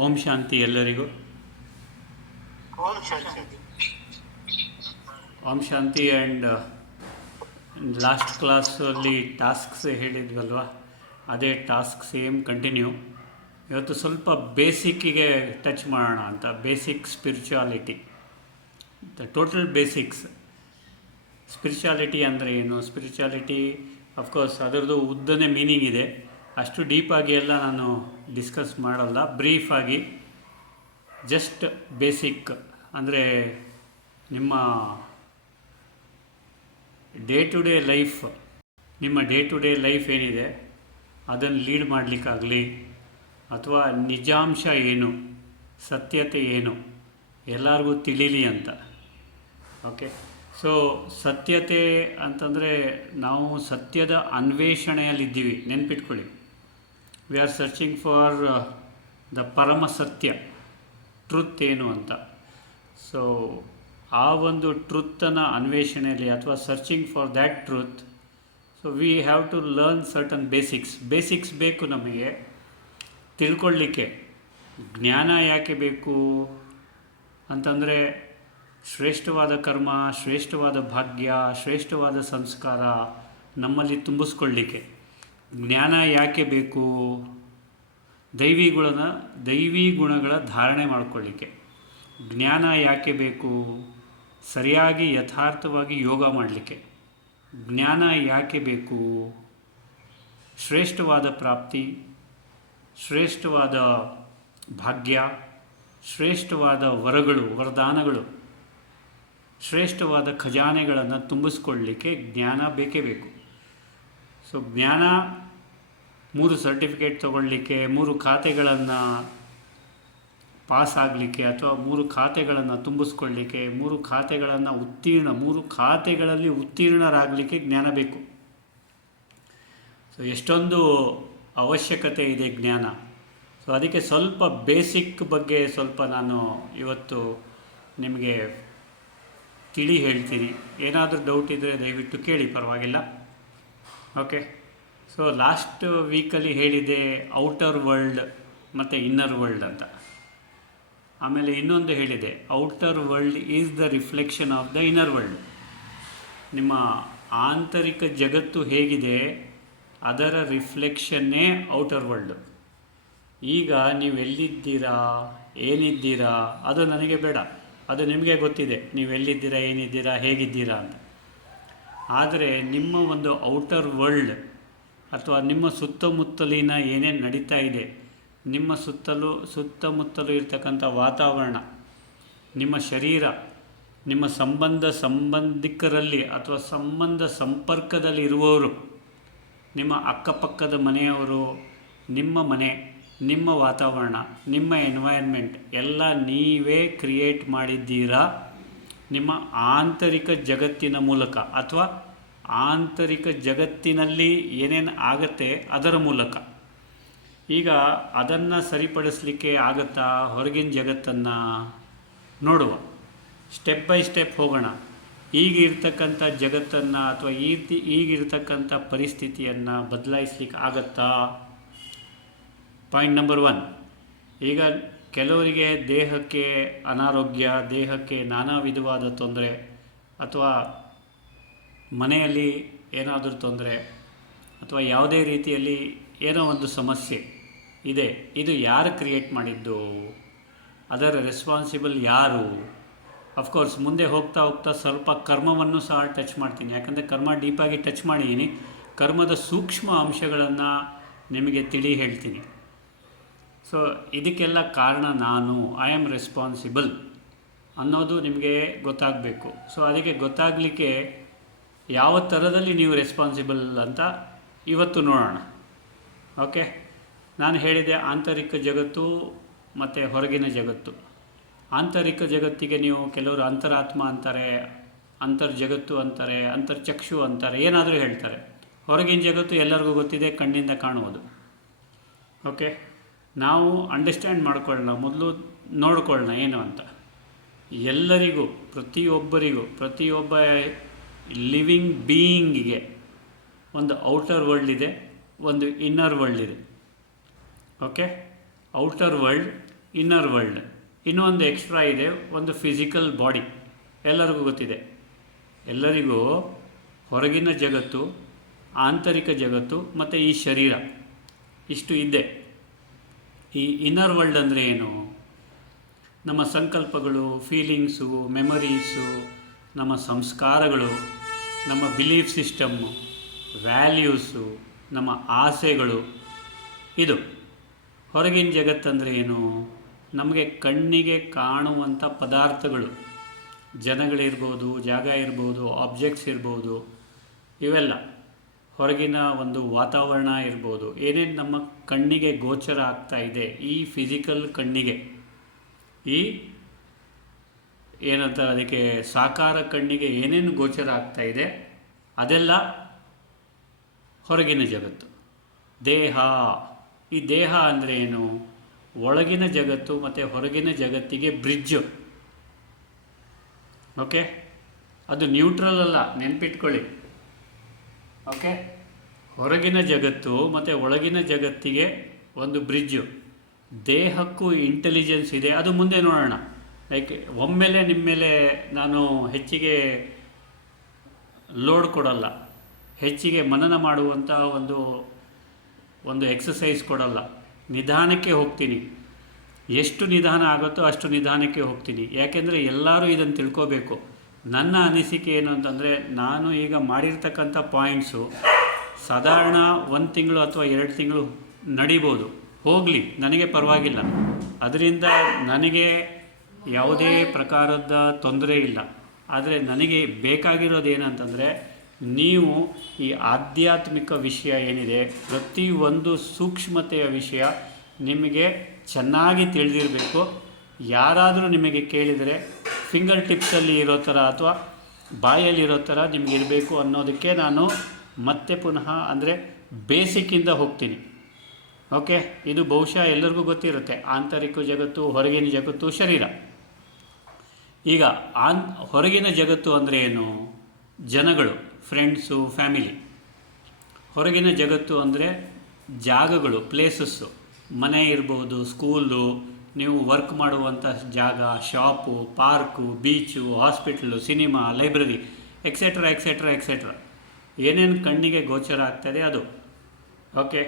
ಓಂ ಶಾಂತಿ ಎಲ್ಲರಿಗೂ. ಓಂ ಶಾಂತಿ. ಓಂ ಶಾಂತಿ. And last ಕ್ಲಾಸಲ್ಲಿ tasks ಹೇಳಿದ್ವಲ್ವ, ಅದೇ ಟಾಸ್ಕ್ ಸೇಮ್ ಕಂಟಿನ್ಯೂ. ಇವತ್ತು ಸ್ವಲ್ಪ ಬೇಸಿಕ್ಕಿಗೆ ಟಚ್ ಮಾಡೋಣ ಅಂತ. Basic spirituality, the total basics. Spirituality ಅಂದರೆ ಏನು? ಸ್ಪಿರಿಚುಯಾಲಿಟಿ ಅಫ್ಕೋರ್ಸ್ ಅದರದ್ದು ಉದ್ದನೇ ಮೀನಿಂಗ್ ಇದೆ. ಅಷ್ಟು ಡೀಪಾಗಿ ಎಲ್ಲ ನಾನು ಡಿಸ್ಕಸ್ ಮಾಡಲ್ಲ. ಬ್ರೀಫಾಗಿ ಜಸ್ಟ್ ಬೇಸಿಕ್ ಅಂದರೆ ನಿಮ್ಮ ಡೇ ಟು ಡೇ ಲೈಫ್, ನಿಮ್ಮ ಡೇ ಟು ಡೇ ಲೈಫ್ ಏನಿದೆ ಅದನ್ನು ಲೀಡ್ ಮಾಡಲಿಕ್ಕಾಗಲಿ, ಅಥವಾ ನಿಜಾಂಶ ಏನು, ಸತ್ಯತೆ ಏನು ಎಲ್ಲರಿಗೂ ತಿಳಿಲಿ ಅಂತ. ಓಕೆ, ಸೊ ಸತ್ಯತೆ ಅಂತಂದರೆ ನಾವು ಸತ್ಯದ ಅನ್ವೇಷಣೆಯಲ್ಲಿದ್ದೀವಿ. ನೆನ್ಪಿಟ್ಕೊಳ್ಳಿ, we are searching for the ಪರಮ ಸತ್ಯ, ಟ್ರುತ್ ಏನು ಅಂತ. ಸೊ ಆ ಒಂದು ಟ್ರುತ್ತನ್ನು ಅನ್ವೇಷಣೆಯಲ್ಲಿ ಅಥವಾ searching for that truth, so we have to learn certain basics ಬೇಕು ನಮಗೆ ತಿಳ್ಕೊಳ್ಳಿಕ್ಕೆ. ಜ್ಞಾನ ಯಾಕೆ ಬೇಕು ಅಂತಂದರೆ, ಶ್ರೇಷ್ಠವಾದ ಕರ್ಮ, ಶ್ರೇಷ್ಠವಾದ ಭಾಗ್ಯ, ಶ್ರೇಷ್ಠವಾದ ಸಂಸ್ಕಾರ ನಮ್ಮಲ್ಲಿ ತುಂಬಿಸ್ಕೊಳ್ಳಿಕ್ಕೆ ಜ್ಞಾನ ಯಾಕೆ ಬೇಕು? ದೈವಿ ಗುಣಗಳ ಧಾರಣೆ ಮಾಡಿಕೊಳ್ಳಿಕ್ಕೆ ಜ್ಞಾನ ಯಾಕೆ ಬೇಕು? ಸರಿಯಾಗಿ ಯಥಾರ್ಥವಾಗಿ ಯೋಗ ಮಾಡಲಿಕ್ಕೆ ಜ್ಞಾನ ಯಾಕೆ ಬೇಕು? ಶ್ರೇಷ್ಠವಾದ ಪ್ರಾಪ್ತಿ, ಶ್ರೇಷ್ಠವಾದ ಭಾಗ್ಯ, ಶ್ರೇಷ್ಠವಾದ ವರದಾನಗಳು, ಶ್ರೇಷ್ಠವಾದ ಖಜಾನೆಗಳನ್ನು ತುಂಬಿಸ್ಕೊಳ್ಳಿಕ್ಕೆ ಜ್ಞಾನ ಬೇಕೇ ಬೇಕು. ಸೊ ಜ್ಞಾನ 3 ಸರ್ಟಿಫಿಕೇಟ್ ತೊಗೊಳ್ಳಿಕ್ಕೆ, 3 ಖಾತೆಗಳನ್ನು ಪಾಸ್ ಆಗಲಿಕ್ಕೆ, ಅಥವಾ 3 ಖಾತೆಗಳನ್ನು ತುಂಬಿಸ್ಕೊಳ್ಳಿಕ್ಕೆ, 3 ಖಾತೆಗಳನ್ನು 3 ಖಾತೆಗಳಲ್ಲಿ ಉತ್ತೀರ್ಣರಾಗಲಿಕ್ಕೆ ಜ್ಞಾನ ಬೇಕು. ಸೊ ಎಷ್ಟೊಂದು ಅವಶ್ಯಕತೆ ಇದೆ ಜ್ಞಾನ. ಸೊ ಅದಕ್ಕೆ ಸ್ವಲ್ಪ ಬೇಸಿಕ್ ಬಗ್ಗೆ ಸ್ವಲ್ಪ ನಾನು ಇವತ್ತು ನಿಮಗೆ ಹೇಳ್ತೀನಿ. ಏನಾದರೂ ಡೌಟ್ ಇದ್ದರೆ ದಯವಿಟ್ಟು ಕೇಳಿ, ಪರವಾಗಿಲ್ಲ. ಓಕೆ, ಸೊ ಲಾಸ್ಟ್ ವೀಕಲ್ಲಿ ಹೇಳಿದೆ ಔಟರ್ ವರ್ಲ್ಡ್ ಮತ್ತು ಇನ್ನರ್ ವರ್ಲ್ಡ್ ಅಂತ. ಆಮೇಲೆ ಇನ್ನೊಂದು ಹೇಳಿದೆ, outer world is the reflection of the inner world. ನಿಮ್ಮ ಆಂತರಿಕ ಜಗತ್ತು ಹೇಗಿದೆ ಅದರ ರಿಫ್ಲೆಕ್ಷನ್ನೇ ಔಟರ್ ವರ್ಲ್ಡು. ಈಗ ನೀವು ಎಲ್ಲಿದ್ದೀರಾ, ಏನಿದ್ದೀರಾ ಅದು ನನಗೆ ಬೇಡ, ಅದು ನಿಮಗೆ ಗೊತ್ತಿದೆ. ನೀವು ಎಲ್ಲಿದ್ದೀರಾ, ಏನಿದ್ದೀರಾ, ಹೇಗಿದ್ದೀರಾ ಅಂತ. ಆದರೆ ನಿಮ್ಮ ಒಂದು ಔಟರ್ ವರ್ಲ್ಡ್ ಅಥವಾ ನಿಮ್ಮ ಸುತ್ತಮುತ್ತಲಿನ ಏನೇನು ನಡೀತಾ ಇದೆ, ನಿಮ್ಮ ಸುತ್ತಮುತ್ತಲು ಇರ್ತಕ್ಕಂಥ ವಾತಾವರಣ, ನಿಮ್ಮ ಶರೀರ, ನಿಮ್ಮ ಸಂಬಂಧಿಕರಲ್ಲಿ ಅಥವಾ ಸಂಪರ್ಕದಲ್ಲಿ ಇರುವವರು, ನಿಮ್ಮ ಅಕ್ಕಪಕ್ಕದ ಮನೆಯವರು, ನಿಮ್ಮ ಮನೆ, ನಿಮ್ಮ ವಾತಾವರಣ, ನಿಮ್ಮ ಎನ್ವೈರ್ಮೆಂಟ್ ಎಲ್ಲ ನೀವೇ ಕ್ರಿಯೇಟ್ ಮಾಡಿದ್ದೀರಾ ನಿಮ್ಮ ಆಂತರಿಕ ಜಗತ್ತಿನ ಮೂಲಕ, ಅಥವಾ ಆಂತರಿಕ ಜಗತ್ತಿನಲ್ಲಿ ಏನೇನು ಆಗತ್ತೆ ಅದರ ಮೂಲಕ. ಈಗ ಅದನ್ನು ಸರಿಪಡಿಸಲಿಕ್ಕೆ ಆಗುತ್ತಾ? ಹೊರಗಿನ ಜಗತ್ತನ್ನು ನೋಡುವ, ಸ್ಟೆಪ್ ಬೈ ಸ್ಟೆಪ್ ಹೋಗೋಣ. ಈಗಿರ್ತಕ್ಕಂಥ ಜಗತ್ತನ್ನು ಅಥವಾ ಈಗಿರ್ತಕ್ಕಂಥ ಪರಿಸ್ಥಿತಿಯನ್ನು ಬದಲಾಯಿಸ್ಲಿಕ್ಕೆ ಆಗತ್ತಾ? Point number 1. ಈಗ ಕೆಲವರಿಗೆ ದೇಹಕ್ಕೆ ಅನಾರೋಗ್ಯ, ದೇಹಕ್ಕೆ ನಾನಾ ವಿಧವಾದ ತೊಂದರೆ, ಅಥವಾ ಮನೆಯಲ್ಲಿ ಏನಾದರೂ ತೊಂದರೆ, ಅಥವಾ ಯಾವುದೇ ರೀತಿಯಲ್ಲಿ ಏನೋ ಒಂದು ಸಮಸ್ಯೆ ಇದೆ. ಇದು ಯಾರು ಕ್ರಿಯೇಟ್ ಮಾಡಿದ್ದು? ಅದರ ರೆಸ್ಪಾನ್ಸಿಬಲ್ ಯಾರು? ಅಫ್ಕೋರ್ಸ್ ಮುಂದೆ ಹೋಗ್ತಾ ಸ್ವಲ್ಪ ಕರ್ಮವನ್ನು ಸಹ ಟಚ್ ಮಾಡ್ತೀನಿ. ಯಾಕಂದರೆ ಕರ್ಮ ಡೀಪಾಗಿ ಟಚ್ ಮಾಡಿದ್ದೀನಿ. ಕರ್ಮದ ಸೂಕ್ಷ್ಮ ಅಂಶಗಳನ್ನು ನಿಮಗೆ ಹೇಳ್ತೀನಿ. ಸೊ ಇದಕ್ಕೆಲ್ಲ ಕಾರಣ ನಾನು, ಐ ಆಮ್ ರೆಸ್ಪಾನ್ಸಿಬಲ್ ಅನ್ನೋದು ನಿಮಗೆ ಗೊತ್ತಾಗಬೇಕು. ಸೊ ಅದಕ್ಕೆ ಗೊತ್ತಾಗಲಿಕ್ಕೆ ಯಾವ ಥರದಲ್ಲಿ ನೀವು ರೆಸ್ಪಾನ್ಸಿಬಲ್ ಅಂತ ಇವತ್ತು ನೋಡೋಣ. ಓಕೆ, ನಾನು ಹೇಳಿದೆ ಆಂತರಿಕ ಜಗತ್ತು ಮತ್ತು ಹೊರಗಿನ ಜಗತ್ತು. ಆಂತರಿಕ ಜಗತ್ತಿಗೆ ನೀವು ಕೆಲವರು ಅಂತರಾತ್ಮ ಅಂತಾರೆ, ಅಂತರ್ಜಗತ್ತು ಅಂತಾರೆ, ಅಂತರ್ಚಕ್ಷು ಅಂತಾರೆ, ಏನಾದರೂ ಹೇಳ್ತಾರೆ. ಹೊರಗಿನ ಜಗತ್ತು ಎಲ್ಲರಿಗೂ ಗೊತ್ತಿದೆ, ಕಣ್ಣಿಂದ ಕಾಣುವುದು. ಓಕೆ, ನಾವು ಅಂಡರ್ಸ್ಟ್ಯಾಂಡ್ ಮಾಡ್ಕೊಳ್ಳೋಣ, ಮೊದಲು ನೋಡ್ಕೊಳ್ಳೋಣ ಏನು ಅಂತ. ಎಲ್ಲರಿಗೂ, ಪ್ರತಿಯೊಬ್ಬ ಲಿವಿಂಗ್ ಬೀಯಿಂಗಿಗೆ ಒಂದು ಔಟರ್ ವರ್ಲ್ಡ್ ಇದೆ, ಒಂದು ಇನ್ನರ್ ವರ್ಲ್ಡ್ ಇದೆ. Okay, outer world, inner world. ಇನ್ನೊಂದು ಎಕ್ಸ್ಟ್ರಾ ಇದೆ, ಒಂದು ಫಿಸಿಕಲ್ ಬಾಡಿ. ಎಲ್ಲರಿಗೂ ಗೊತ್ತಿದೆ, ಎಲ್ಲರಿಗೂ ಹೊರಗಿನ ಜಗತ್ತು, ಆಂತರಿಕ ಜಗತ್ತು ಮತ್ತು ಈ ಶರೀರ ಇಷ್ಟು ಇದೆ. ಈ ಇನ್ನರ್ ವರ್ಲ್ಡ್ ಅಂದರೆ ಏನು? ನಮ್ಮ ಸಂಕಲ್ಪಗಳು, ಫೀಲಿಂಗ್ಸು, ಮೆಮರೀಸು, ನಮ್ಮ ಸಂಸ್ಕಾರಗಳು, ನಮ್ಮ ಬಿಲೀಫ್ ಸಿಸ್ಟಮ್ಮು, ವ್ಯಾಲ್ಯೂಸು, ನಮ್ಮ ಆಸೆಗಳು. ಇದು ಹೊರಗಿನ ಜಗತ್ತಂದರೆ ಏನು? ನಮಗೆ ಕಣ್ಣಿಗೆ ಕಾಣುವಂಥ ಪದಾರ್ಥಗಳು, ಜನಗಳಿರ್ಬೋದು, ಜಾಗ ಇರ್ಬೋದು, ಆಬ್ಜೆಕ್ಟ್ಸ್ ಇರ್ಬೋದು, ಇವೆಲ್ಲ ಹೊರಗಿನ ಒಂದು ವಾತಾವರಣ ಇರ್ಬೋದು, ಏನೇನು ನಮ್ಮ ಕಣ್ಣಿಗೆ ಗೋಚರ ಆಗ್ತಾ ಇದೆ, ಈ ಫಿಸಿಕಲ್ ಕಣ್ಣಿಗೆ, ಈ ಏನಂತಾರೆ ಅದಕ್ಕೆ, ಸಾಕಾರ ಕಣ್ಣಿಗೆ ಏನೇನು ಗೋಚರ ಆಗ್ತಾ ಇದೆ ಅದೆಲ್ಲ ಹೊರಗಿನ ಜಗತ್ತು. ದೇಹ, ಈ ದೇಹ ಅಂದರೆ ಏನು? ಒಳಗಿನ ಜಗತ್ತು ಮತ್ತು ಹೊರಗಿನ ಜಗತ್ತಿಗೆ ಬ್ರಿಡ್ಜು. ಓಕೆ, ಅದು ನ್ಯೂಟ್ರಲ್ ಅಲ್ಲ, ನೆನ್ಪಿಟ್ಕೊಳ್ಳಿ. ಓಕೆ, ಹೊರಗಿನ ಜಗತ್ತು ಮತ್ತು ಒಳಗಿನ ಜಗತ್ತಿಗೆ ಒಂದು ಬ್ರಿಡ್ಜು. ದೇಹಕ್ಕೂ ಇಂಟೆಲಿಜೆನ್ಸ್ ಇದೆ, ಅದು ಮುಂದೆ ನೋಡೋಣ. ಲೈಕ್ ಒಮ್ಮೆಲೆ ನಿಮ್ಮ ಮೇಲೆ ನಾನು ಹೆಚ್ಚಿಗೆ ಲೋಡ್ ಕೊಡಲ್ಲ, ಹೆಚ್ಚಿಗೆ ಮನನ ಮಾಡುವಂಥ ಒಂದು ಎಕ್ಸಸೈಸ್ ಕೊಡಲ್ಲ. ನಿಧಾನಕ್ಕೆ ಹೋಗ್ತೀನಿ, ಎಷ್ಟು ನಿಧಾನ ಆಗುತ್ತೋ ಅಷ್ಟು ನಿಧಾನಕ್ಕೆ ಹೋಗ್ತೀನಿ. ಯಾಕೆಂದರೆ ಎಲ್ಲರೂ ಇದನ್ನು ತಿಳ್ಕೋಬೇಕು. ನನ್ನ ಅನಿಸಿಕೆ ಏನು ಅಂತಂದರೆ, ನಾನು ಈಗ ಮಾಡಿರ್ತಕ್ಕಂಥ ಪಾಯಿಂಟ್ಸು ಸಾಧಾರಣ 1 ತಿಂಗಳು ಅಥವಾ 2 ತಿಂಗಳು ನಡಿಬೋದು, ಹೋಗಲಿ, ನನಗೆ ಪರವಾಗಿಲ್ಲ. ಅದರಿಂದ ನನಗೆ ಯಾವುದೇ ಪ್ರಕಾರದ ತೊಂದರೆ ಇಲ್ಲ. ಆದರೆ ನನಗೆ ಬೇಕಾಗಿರೋದು ಏನಂತಂದರೆ, ನೀವು ಈ ಆಧ್ಯಾತ್ಮಿಕ ವಿಷಯ ಏನಿದೆ, ಪ್ರತಿಯೊಂದು ಸೂಕ್ಷ್ಮತೆಯ ವಿಷಯ ನಿಮಗೆ ಚೆನ್ನಾಗಿ ತಿಳಿದಿರಬೇಕು. ಯಾರಾದರೂ ನಿಮಗೆ ಕೇಳಿದರೆ ಫಿಂಗರ್ ಟಿಪ್ಸಲ್ಲಿ ಇರೋ ಥರ ಅಥವಾ ಬಾಯಲ್ಲಿರೋ ಥರ ನಿಮಗಿರಬೇಕು ಅನ್ನೋದಕ್ಕೆ ನಾನು ಮತ್ತೆ ಪುನಃ ಅಂದರೆ ಬೇಸಿಕ್ಕಿಂದ ಹೋಗ್ತೀನಿ. ಓಕೆ, ಇದು ಬಹುಶಃ ಎಲ್ಲರಿಗೂ ಗೊತ್ತಿರುತ್ತೆ. ಆಂತರಿಕ ಜಗತ್ತು, ಹೊರಗಿನ ಜಗತ್ತು, ಶರೀರ. ಈಗ ಹೊರಗಿನ ಜಗತ್ತು ಅಂದರೆ ಏನು? ಜನಗಳು, ಫ್ರೆಂಡ್ಸು, ಫ್ಯಾಮಿಲಿ. ಹೊರಗಿನ ಜಗತ್ತು ಅಂದರೆ ಜಾಗಗಳು, ಪ್ಲೇಸಸ್ಸು, ಮನೆ ಇರ್ಬೋದು, ಸ್ಕೂಲು, ನೀವು ವರ್ಕ್ ಮಾಡುವಂಥ ಜಾಗ, shop, park, beach, hospital, cinema, library, etcetera etcetera etcetera. ಏನೇನು ಕಣ್ಣಿಗೆ ಗೋಚರ ಆಗ್ತದೆ ಅದು. ಓಕೆ,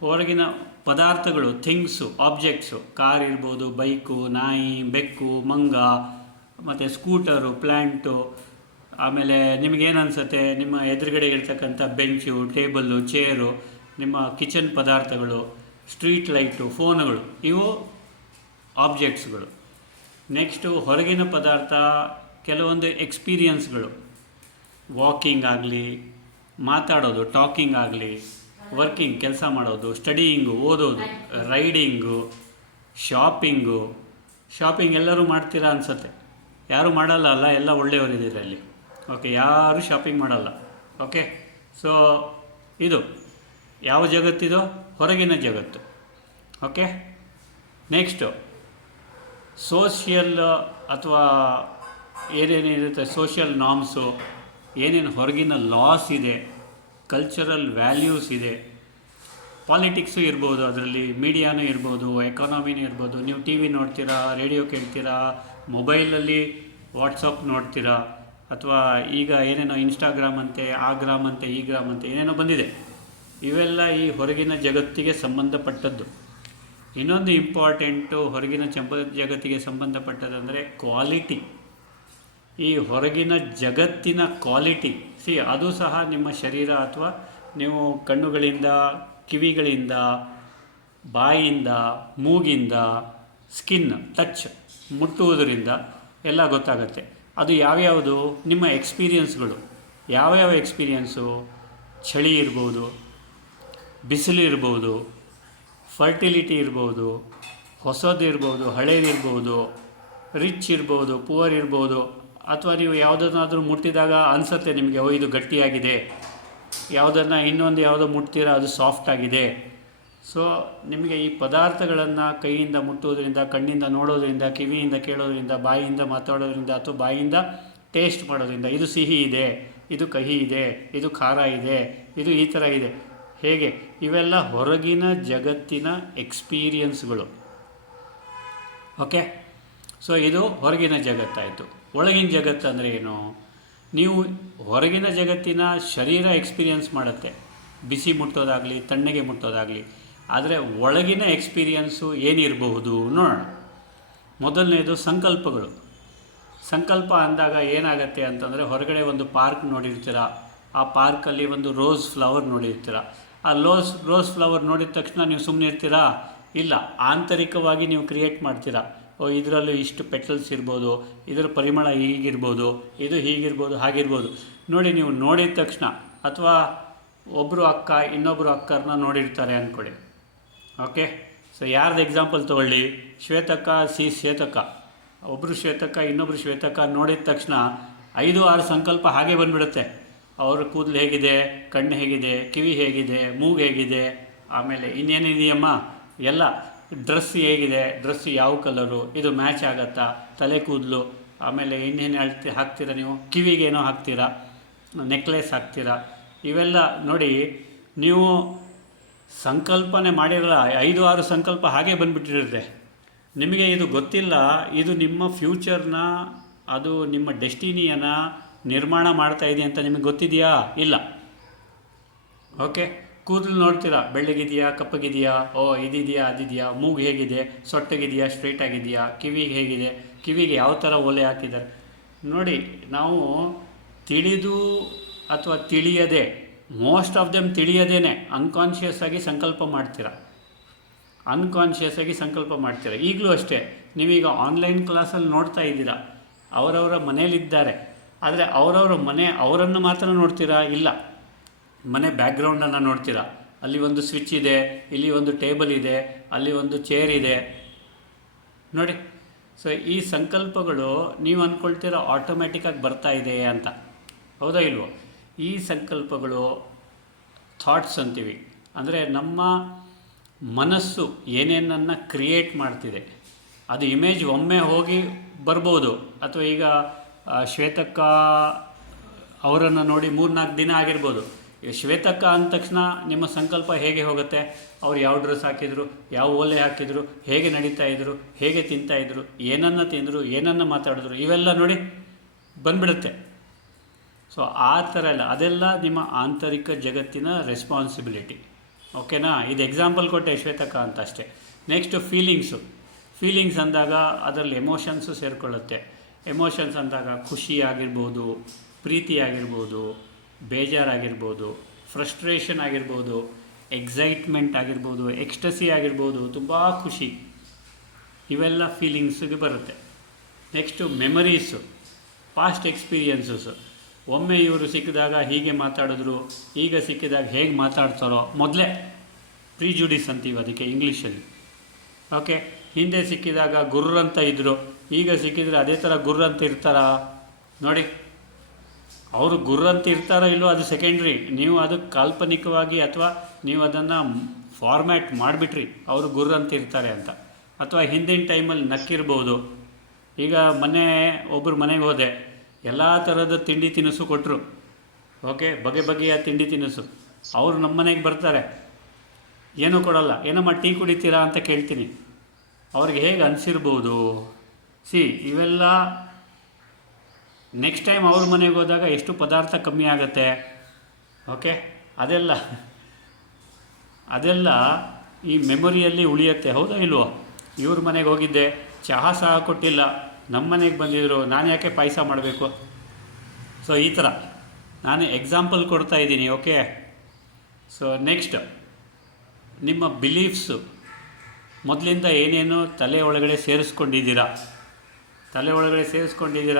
ಹೊರಗಿನ ಪದಾರ್ಥಗಳು, ಥಿಂಗ್ಸು, ಆಬ್ಜೆಕ್ಟ್ಸು, ಕಾರ್ ಇರ್ಬೋದು, ಬೈಕು, ನಾಯಿ, ಬೆಕ್ಕು, ಮಂಗ, ಮತ್ತು ಸ್ಕೂಟರು, ಪ್ಲ್ಯಾಂಟು. ಆಮೇಲೆ ನಿಮಗೇನು ಅನಿಸುತ್ತೆ, ನಿಮ್ಮ ಎದುರುಗಡೆ ಇರ್ತಕ್ಕಂಥ ಬೆಂಚು, ಟೇಬಲ್ಲು, ಚೇರು, ನಿಮ್ಮ ಕಿಚನ್ ಪದಾರ್ಥಗಳು, ಸ್ಟ್ರೀಟ್ ಲೈಟು, ಫೋನುಗಳು, ಇವು ಆಬ್ಜೆಕ್ಟ್ಸ್ಗಳು. ನೆಕ್ಸ್ಟು ಹೊರಗಿನ ಪದಾರ್ಥ, ಕೆಲವೊಂದು ಎಕ್ಸ್ಪೀರಿಯನ್ಸ್ಗಳು, ವಾಕಿಂಗ್ ಆಗಲಿ, ಮಾತಾಡೋದು, ಟಾಕಿಂಗ್ ಆಗಲಿ, ವರ್ಕಿಂಗ್, ಕೆಲಸ ಮಾಡೋದು, ಸ್ಟಡಿಯಿಂಗು, ಓದೋದು, ರೈಡಿಂಗು, ಶಾಪಿಂಗು. ಶಾಪಿಂಗ್ ಎಲ್ಲರೂ ಮಾಡ್ತೀರಾ ಅನಿಸುತ್ತೆ. ಯಾರೂ ಮಾಡಲ್ಲ ಅಲ್ಲ, ಎಲ್ಲ ಒಳ್ಳೆಯವರಿದ್ದೀರ ಅಲ್ಲಿ. ಓಕೆ, ಯಾರೂ ಶಾಪಿಂಗ್ ಮಾಡಲ್ಲ. ಓಕೆ, ಸೊ ಇದು ಯಾವ ಜಗತ್ತಿದು? ಹೊರಗಿನ ಜಗತ್ತು. ಓಕೆ, ನೆಕ್ಸ್ಟು ಸೋಷಿಯಲ್ ಅಥವಾ ಏನೇನಿರುತ್ತೆ, ಸೋಷಿಯಲ್ ನಾರ್ಮ್ಸು, ಏನೇನು ಹೊರಗಿನ ಲಾಸ್ ಇದೆ, ಕಲ್ಚರಲ್ ವ್ಯಾಲ್ಯೂಸ್ ಇದೆ, ಪಾಲಿಟಿಕ್ಸು ಇರ್ಬೋದು, ಅದರಲ್ಲಿ ಮೀಡಿಯಾನೂ ಇರ್ಬೋದು, ಎಕಾನಮಿನೂ ಇರ್ಬೋದು. ನೀವು ಟಿ ವಿ ನೋಡ್ತೀರಾ, ರೇಡಿಯೋ ಕೇಳ್ತೀರಾ, ಮೊಬೈಲಲ್ಲಿ ವಾಟ್ಸಪ್ ನೋಡ್ತೀರಾ, ಅಥವಾ ಈಗ ಏನೇನೋ ಇನ್ಸ್ಟಾಗ್ರಾಮ್ ಅಂತೆ, ಆ ಗ್ರಾಮ್ ಅಂತೆ, ಈ ಗ್ರಾಮ್ ಅಂತೆ, ಏನೇನೋ ಬಂದಿದೆ. ಇವೆಲ್ಲ ಈ ಹೊರಗಿನ ಜಗತ್ತಿಗೆ ಸಂಬಂಧಪಟ್ಟದ್ದು. ಇನ್ನೊಂದು ಇಂಪಾರ್ಟೆಂಟು ಹೊರಗಿನ ಜಗತ್ತಿಗೆ ಸಂಬಂಧಪಟ್ಟದಂದರೆ ಕ್ವಾಲಿಟಿ. ಈ ಹೊರಗಿನ ಜಗತ್ತಿನ ಕ್ವಾಲಿಟಿ ಅದು ಸಹ ನಿಮ್ಮ ಶರೀರ ಅಥವಾ ನೀವು ಕಣ್ಣುಗಳಿಂದ, ಕಿವಿಗಳಿಂದ, ಬಾಯಿಯಿಂದ, ಮೂಗಿಂದ, ಸ್ಕಿನ್ ಟಚ್, ಮುಟ್ಟುವುದರಿಂದ ಎಲ್ಲ ಗೊತ್ತಾಗುತ್ತೆ. ಅದು ಯಾವ್ಯಾವುದು? ನಿಮ್ಮ ಎಕ್ಸ್ಪೀರಿಯನ್ಸ್ಗಳು. ಯಾವ್ಯಾವ ಎಕ್ಸ್ಪೀರಿಯನ್ಸು? ಚಳಿ ಇರ್ಬೋದು, ಬಿಸಿಲು ಇರ್ಬೋದು, ಫರ್ಟಿಲಿಟಿ ಇರ್ಬೋದು, ಹೊಸದಿರ್ಬೋದು, ಹಳೇದಿರ್ಬೋದು, ರಿಚ್ ಇರ್ಬೋದು, ಪುವರ್ ಇರ್ಬೋದು. ಅಥವಾ ನೀವು ಯಾವುದನ್ನಾದರೂ ಮುಟ್ಟಿದಾಗ ಅನಿಸುತ್ತೆ ನಿಮಗೆ, ಓ ಇದು ಗಟ್ಟಿಯಾಗಿದೆ. ಯಾವುದನ್ನು ಇನ್ನೊಂದು ಯಾವುದೋ ಮುಟ್ತೀರಾ, ಅದು ಸಾಫ್ಟ್ ಆಗಿದೆ. ಸೊ ನಿಮಗೆ ಈ ಪದಾರ್ಥಗಳನ್ನು ಕೈಯಿಂದ ಮುಟ್ಟೋದ್ರಿಂದ, ಕಣ್ಣಿಂದ ನೋಡೋದ್ರಿಂದ, ಕಿವಿಯಿಂದ ಕೇಳೋದ್ರಿಂದ, ಬಾಯಿಯಿಂದ ಮಾತಾಡೋದ್ರಿಂದ ಅಥವಾ ಬಾಯಿಯಿಂದ ಟೇಸ್ಟ್ ಮಾಡೋದ್ರಿಂದ ಇದು ಸಿಹಿ ಇದೆ, ಇದು ಕಹಿ ಇದೆ, ಇದು ಖಾರ ಇದೆ, ಇದು ಈ ಥರ ಇದೆ. ಹೇಗೆ? ಇವೆಲ್ಲ ಹೊರಗಿನ ಜಗತ್ತಿನ ಎಕ್ಸ್ಪೀರಿಯನ್ಸ್ಗಳು. ಓಕೆ. ಸೊ ಇದು ಹೊರಗಿನ ಜಗತ್ತಾಯಿತು. ಒಳಗಿನ ಜಗತ್ತು ಅಂದರೆ ಏನು? ನೀವು ಹೊರಗಿನ ಜಗತ್ತಿನ ಶರೀರ ಎಕ್ಸ್ಪೀರಿಯನ್ಸ್ ಮಾಡುತ್ತೆ, ಬಿಸಿ ಮುಟ್ಟೋದಾಗಲಿ ತಣ್ಣಗೆ ಮುಟ್ಟೋದಾಗಲಿ. ಆದರೆ ಒಳಗಿನ ಎಕ್ಸ್ಪೀರಿಯನ್ಸು ಏನಿರಬಹುದು ನೋಡೋಣ. ಮೊದಲನೇದು ಸಂಕಲ್ಪಗಳು. ಸಂಕಲ್ಪ ಅಂದಾಗ ಏನಾಗುತ್ತೆ ಅಂತಂದರೆ, ಹೊರಗಡೆ ಒಂದು ಪಾರ್ಕ್ ನೋಡಿರ್ತೀರ, ಆ ಪಾರ್ಕಲ್ಲಿ ಒಂದು ರೋಸ್ ಫ್ಲವರ್ ನೋಡಿರ್ತೀರ. ಆ ರೋಸ್ ಫ್ಲವರ್ ನೋಡಿದ ತಕ್ಷಣ ನೀವು ಸುಮ್ಮನೆ ಇರ್ತೀರಾ? ಇಲ್ಲ, ಆಂತರಿಕವಾಗಿ ನೀವು ಕ್ರಿಯೇಟ್ ಮಾಡ್ತೀರಾ. ಇದರಲ್ಲೂ ಇಷ್ಟು ಪೆಟಲ್ಸ್ ಇರ್ಬೋದು, ಇದರ ಪರಿಮಳ ಹೀಗಿರ್ಬೋದು, ಇದು ಹೀಗಿರ್ಬೋದು, ಹಾಗಿರ್ಬೋದು. ನೋಡಿ, ನೀವು ನೋಡಿದ ತಕ್ಷಣ, ಅಥವಾ ಒಬ್ಬರು ಅಕ್ಕ ಇನ್ನೊಬ್ಬರು ಅಕ್ಕರನ್ನ ನೋಡಿರ್ತಾರೆ ಅಂದ್ಕೊಳ್ಳಿ. ಓಕೆ. ಸೊ ಯಾರ್ದು ಎಕ್ಸಾಂಪಲ್ ತೊಗೊಳ್ಳಿ? ಶ್ವೇತಕ್ಕ, ಒಬ್ಬರು ಶ್ವೇತಕ್ಕ ಇನ್ನೊಬ್ಬರು ಶ್ವೇತಕ್ಕ ನೋಡಿದ ತಕ್ಷಣ 5-6 ಸಂಕಲ್ಪ ಹಾಗೆ ಬಂದುಬಿಡುತ್ತೆ. ಅವ್ರ ಕೂದಲು ಹೇಗಿದೆ, ಕಣ್ಣು ಹೇಗಿದೆ, ಕಿವಿ ಹೇಗಿದೆ, ಮೂಗು ಹೇಗಿದೆ, ಆಮೇಲೆ ಇನ್ನೇನಿದೆಯಮ್ಮ ಎಲ್ಲ, ಡ್ರೆಸ್ ಹೇಗಿದೆ, ಡ್ರೆಸ್ ಯಾವ ಕಲರು, ಇದು ಮ್ಯಾಚ್ ಆಗುತ್ತಾ, ತಲೆ ಕೂದಲು, ಆಮೇಲೆ ಇನ್ನೇನು ಹಾಕ್ತೀರಾ ನೀವು, ಕಿವಿಗೇನೋ ಹಾಕ್ತೀರಾ, ನೆಕ್ಲೆಸ್ ಹಾಕ್ತೀರಾ, ಇವೆಲ್ಲ ನೋಡಿ. ನೀವು ಸಂಕಲ್ಪನೆ ಮಾಡಿರಲ್ಲ, 5-6 ಸಂಕಲ್ಪ ಹಾಗೆ ಬಂದುಬಿಟ್ಟಿರುತ್ತೆ. ನಿಮಗೆ ಇದು ಗೊತ್ತಿಲ್ಲ, ಇದು ನಿಮ್ಮ ಫ್ಯೂಚರ್ನ, ಅದು ನಿಮ್ಮ ಡೆಸ್ಟಿನಿಯನ್ನು ನಿರ್ಮಾಣ ಮಾಡ್ತಾ ಇದೆ ಅಂತ ನಿಮಗೆ ಗೊತ್ತಿದೆಯಾ? ಇಲ್ಲ. ಓಕೆ. ಕೂದಲು ನೋಡ್ತೀರಾ, ಬೆಳ್ಳಗಿದೆಯಾ, ಕಪ್ಪಗಿದೆಯಾ, ಇದಿದೆಯಾ, ಅದಿದೆಯಾ, ಮೂಗು ಹೇಗಿದೆ, ಸೊಟ್ಟಗಿದೆಯಾ, ಸ್ಟ್ರೈಟಾಗಿದೆಯಾ, ಕಿವಿಗೆ ಹೇಗಿದೆ, ಕಿವಿಗೆ ಯಾವ ಥರ ಓಲೆ ಹಾಕಿದ್ದಾರೆ ನೋಡಿ. ನಾವು ತಿಳಿದು ಅಥವಾ ತಿಳಿಯದೆ, ಮೋಸ್ಟ್ ಆಫ್ ದೆಮ್ ತಿಳಿಯದೇನೆ ಅನ್ಕಾನ್ಷಿಯಸ್ ಆಗಿ ಸಂಕಲ್ಪ ಮಾಡ್ತೀರಾ. ಈಗಲೂ ಅಷ್ಟೇ. ನೀವೀಗ ಆನ್ಲೈನ್ ಕ್ಲಾಸಲ್ಲಿ ನೋಡ್ತಾ ಇದ್ದೀರಾ, ಅವರವರ ಮನೇಲಿದ್ದಾರೆ, ಆದರೆ ಅವರವರ ಮನೆ ಅವರನ್ನು ಮಾತ್ರ ನೋಡ್ತೀರಾ? ಇಲ್ಲ, ಮನೆ ಬ್ಯಾಕ್ಗ್ರೌಂಡನ್ನು ನೋಡ್ತೀರಾ. ಅಲ್ಲಿ ಒಂದು ಸ್ವಿಚ್ ಇದೆ, ಇಲ್ಲಿ ಒಂದು ಟೇಬಲ್ ಇದೆ, ಅಲ್ಲಿ ಒಂದು ಚೇರ್ ಇದೆ ನೋಡಿ. ಸೊ ಈ ಸಂಕಲ್ಪಗಳು ನೀವು ಅಂದ್ಕೊಳ್ತೀರ ಆಟೋಮ್ಯಾಟಿಕ್ಕಾಗಿ ಬರ್ತಾ ಇದೆ ಅಂತ. ಹೌದಾ ಇಲ್ವೋ? ಈ ಸಂಕಲ್ಪಗಳು ಥಾಟ್ಸ್ ಅಂತೀವಿ. ಅಂದರೆ ನಮ್ಮ ಮನಸ್ಸು ಏನೇನನ್ನು ಕ್ರಿಯೇಟ್ ಮಾಡ್ತಿದೆ, ಅದು ಇಮೇಜ್ ಒಮ್ಮೆ ಹೋಗಿ ಬರ್ಬೋದು. ಅಥವಾ ಈಗ ಶ್ವೇತಕ್ಕ ಅವರನ್ನು ನೋಡಿ 3-4 ದಿನ ಆಗಿರ್ಬೋದು. ಶ್ವೇತಕ್ಕ ಅಂದ ತಕ್ಷಣ ನಿಮ್ಮ ಸಂಕಲ್ಪ ಹೇಗೆ ಹೋಗುತ್ತೆ? ಅವ್ರು ಯಾವ ಡ್ರೆಸ್ ಹಾಕಿದ್ರು, ಯಾವ ಓಲೆ ಹಾಕಿದ್ರು, ಹೇಗೆ ನಡೀತಾ ಇದ್ರು, ಹೇಗೆ ತಿಂತಾಯಿದ್ರು, ಏನನ್ನು ತಿಂದರು, ಏನನ್ನು ಮಾತಾಡಿದ್ರು, ಇವೆಲ್ಲ ನೋಡಿ ಬಂದ್ಬಿಡುತ್ತೆ. ಸೊ ಆ ಥರ ಎಲ್ಲ, ಅದೆಲ್ಲ ನಿಮ್ಮ ಆಂತರಿಕ ಜಗತ್ತಿನ ರೆಸ್ಪಾನ್ಸಿಬಿಲಿಟಿ. ಓಕೆನಾ? ಇದು ಎಕ್ಸಾಂಪಲ್ ಕೊಟ್ಟೆ ಶ್ವೇತಕ್ಕ ಅಂತ ಅಷ್ಟೇ. ನೆಕ್ಸ್ಟು ಫೀಲಿಂಗ್ಸ್ ಅಂದಾಗ ಅದರಲ್ಲಿ ಎಮೋಷನ್ಸು ಸೇರಿಕೊಳ್ಳುತ್ತೆ. ಎಮೋಷನ್ಸ್ ಅಂದಾಗ ಖುಷಿ ಆಗಿರ್ಬೋದು, ಪ್ರೀತಿ ಆಗಿರ್ಬೋದು, ಬೇಜಾರಾಗಿರ್ಬೋದು, ಫ್ರಸ್ಟ್ರೇಷನ್ ಆಗಿರ್ಬೋದು, ಎಕ್ಸೈಟ್ಮೆಂಟ್ ಆಗಿರ್ಬೋದು, ಎಕ್ಸ್ಟಸಿ ಆಗಿರ್ಬೋದು, ತುಂಬ ಖುಷಿ, ಇವೆಲ್ಲ ಫೀಲಿಂಗ್ಸಿಗೆ ಬರುತ್ತೆ. Next memories, past experiences. ಒಮ್ಮೆ ಇವರು ಸಿಕ್ಕಿದಾಗ ಹೀಗೆ ಮಾತಾಡಿದ್ರು, ಈಗ ಸಿಕ್ಕಿದಾಗ ಹೇಗೆ ಮಾತಾಡ್ತಾರೋ ಮೊದಲೇ ಪ್ರಿಜುಡಿಸ್ ಅಂತೀವಿ ಅದಕ್ಕೆ ಇಂಗ್ಲೀಷಲ್ಲಿ. ಓಕೆ. ಹಿಂದೆ ಸಿಕ್ಕಿದಾಗ ಗುರ್ರಂತ ಇದ್ದರು, ಈಗ ಸಿಕ್ಕಿದರೆ ಅದೇ ಥರ ಗುರ್ರಂತ ಇರ್ತಾರಾ ನೋಡಿ. ಅವರು ಗುರ್ರಂತ ಇರ್ತಾರೋ ಇಲ್ಲೋ ಅದು ಸೆಕೆಂಡ್ರಿ. ನೀವು ಅದು ಕಾಲ್ಪನಿಕವಾಗಿ ಅಥವಾ ನೀವು ಅದನ್ನು ಫಾರ್ಮ್ಯಾಟ್ ಮಾಡಿಬಿಟ್ರಿ ಅವರು ಗುರ್ರಂತ ಇರ್ತಾರೆ ಅಂತ. ಅಥವಾ ಹಿಂದಿನ ಟೈಮಲ್ಲಿ ನಕ್ಕಿರ್ಬೋದು. ಈಗ ಒಬ್ಬರು ಮನೆಗೆ ಹೋದೆ, ಎಲ್ಲ ಥರದ ತಿಂಡಿ ತಿನಿಸು ಕೊಟ್ಟರು. ಓಕೆ. ಬಗೆಯ ತಿಂಡಿ ತಿನಿಸು. ಅವರು ನಮ್ಮ ಮನೆಗೆ ಬರ್ತಾರೆ, ಏನೂ ಕೊಡಲ್ಲ, ಏನಮ್ಮ ಟೀ ಕುಡಿತೀರಾ ಅಂತ ಕೇಳ್ತೀನಿ. ಅವ್ರಿಗೆ ಹೇಗೆ ಅನಿಸಿರ್ಬೋದು? ಇವೆಲ್ಲ ನೆಕ್ಸ್ಟ್ ಟೈಮ್ ಅವ್ರ ಮನೆಗೆ ಹೋದಾಗ ಎಷ್ಟು ಪದಾರ್ಥ ಕಮ್ಮಿ ಆಗುತ್ತೆ. ಓಕೆ. ಅದೆಲ್ಲ ಈ ಮೆಮೊರಿಯಲ್ಲಿ ಉಳಿಯುತ್ತೆ. ಹೌದಾ ಇಲ್ವೋ? ಇವ್ರ ಮನೆಗೆ ಹೋಗಿದ್ದೆ, ಚಹಾ ಸಹ ಕೊಟ್ಟಿಲ್ಲ, ನಮ್ಮ ಮನೆಗೆ ಬಂದಿದ್ದರು, ನಾನು ಯಾಕೆ ಪಾಯಸ ಮಾಡಬೇಕು? ಸೊ ಈ ಥರ ನಾನು ಎಕ್ಸಾಂಪಲ್ ಕೊಡ್ತಾ ಇದ್ದೀನಿ. ಓಕೆ. ಸೊ ನೆಕ್ಸ್ಟ್, ನಿಮ್ಮ ಬಿಲೀಫ್ಸು ಮೊದಲಿಂದ ಏನೇನು ತಲೆ ಒಳಗಡೆ ಸೇರಿಸ್ಕೊಂಡಿದ್ದೀರಾ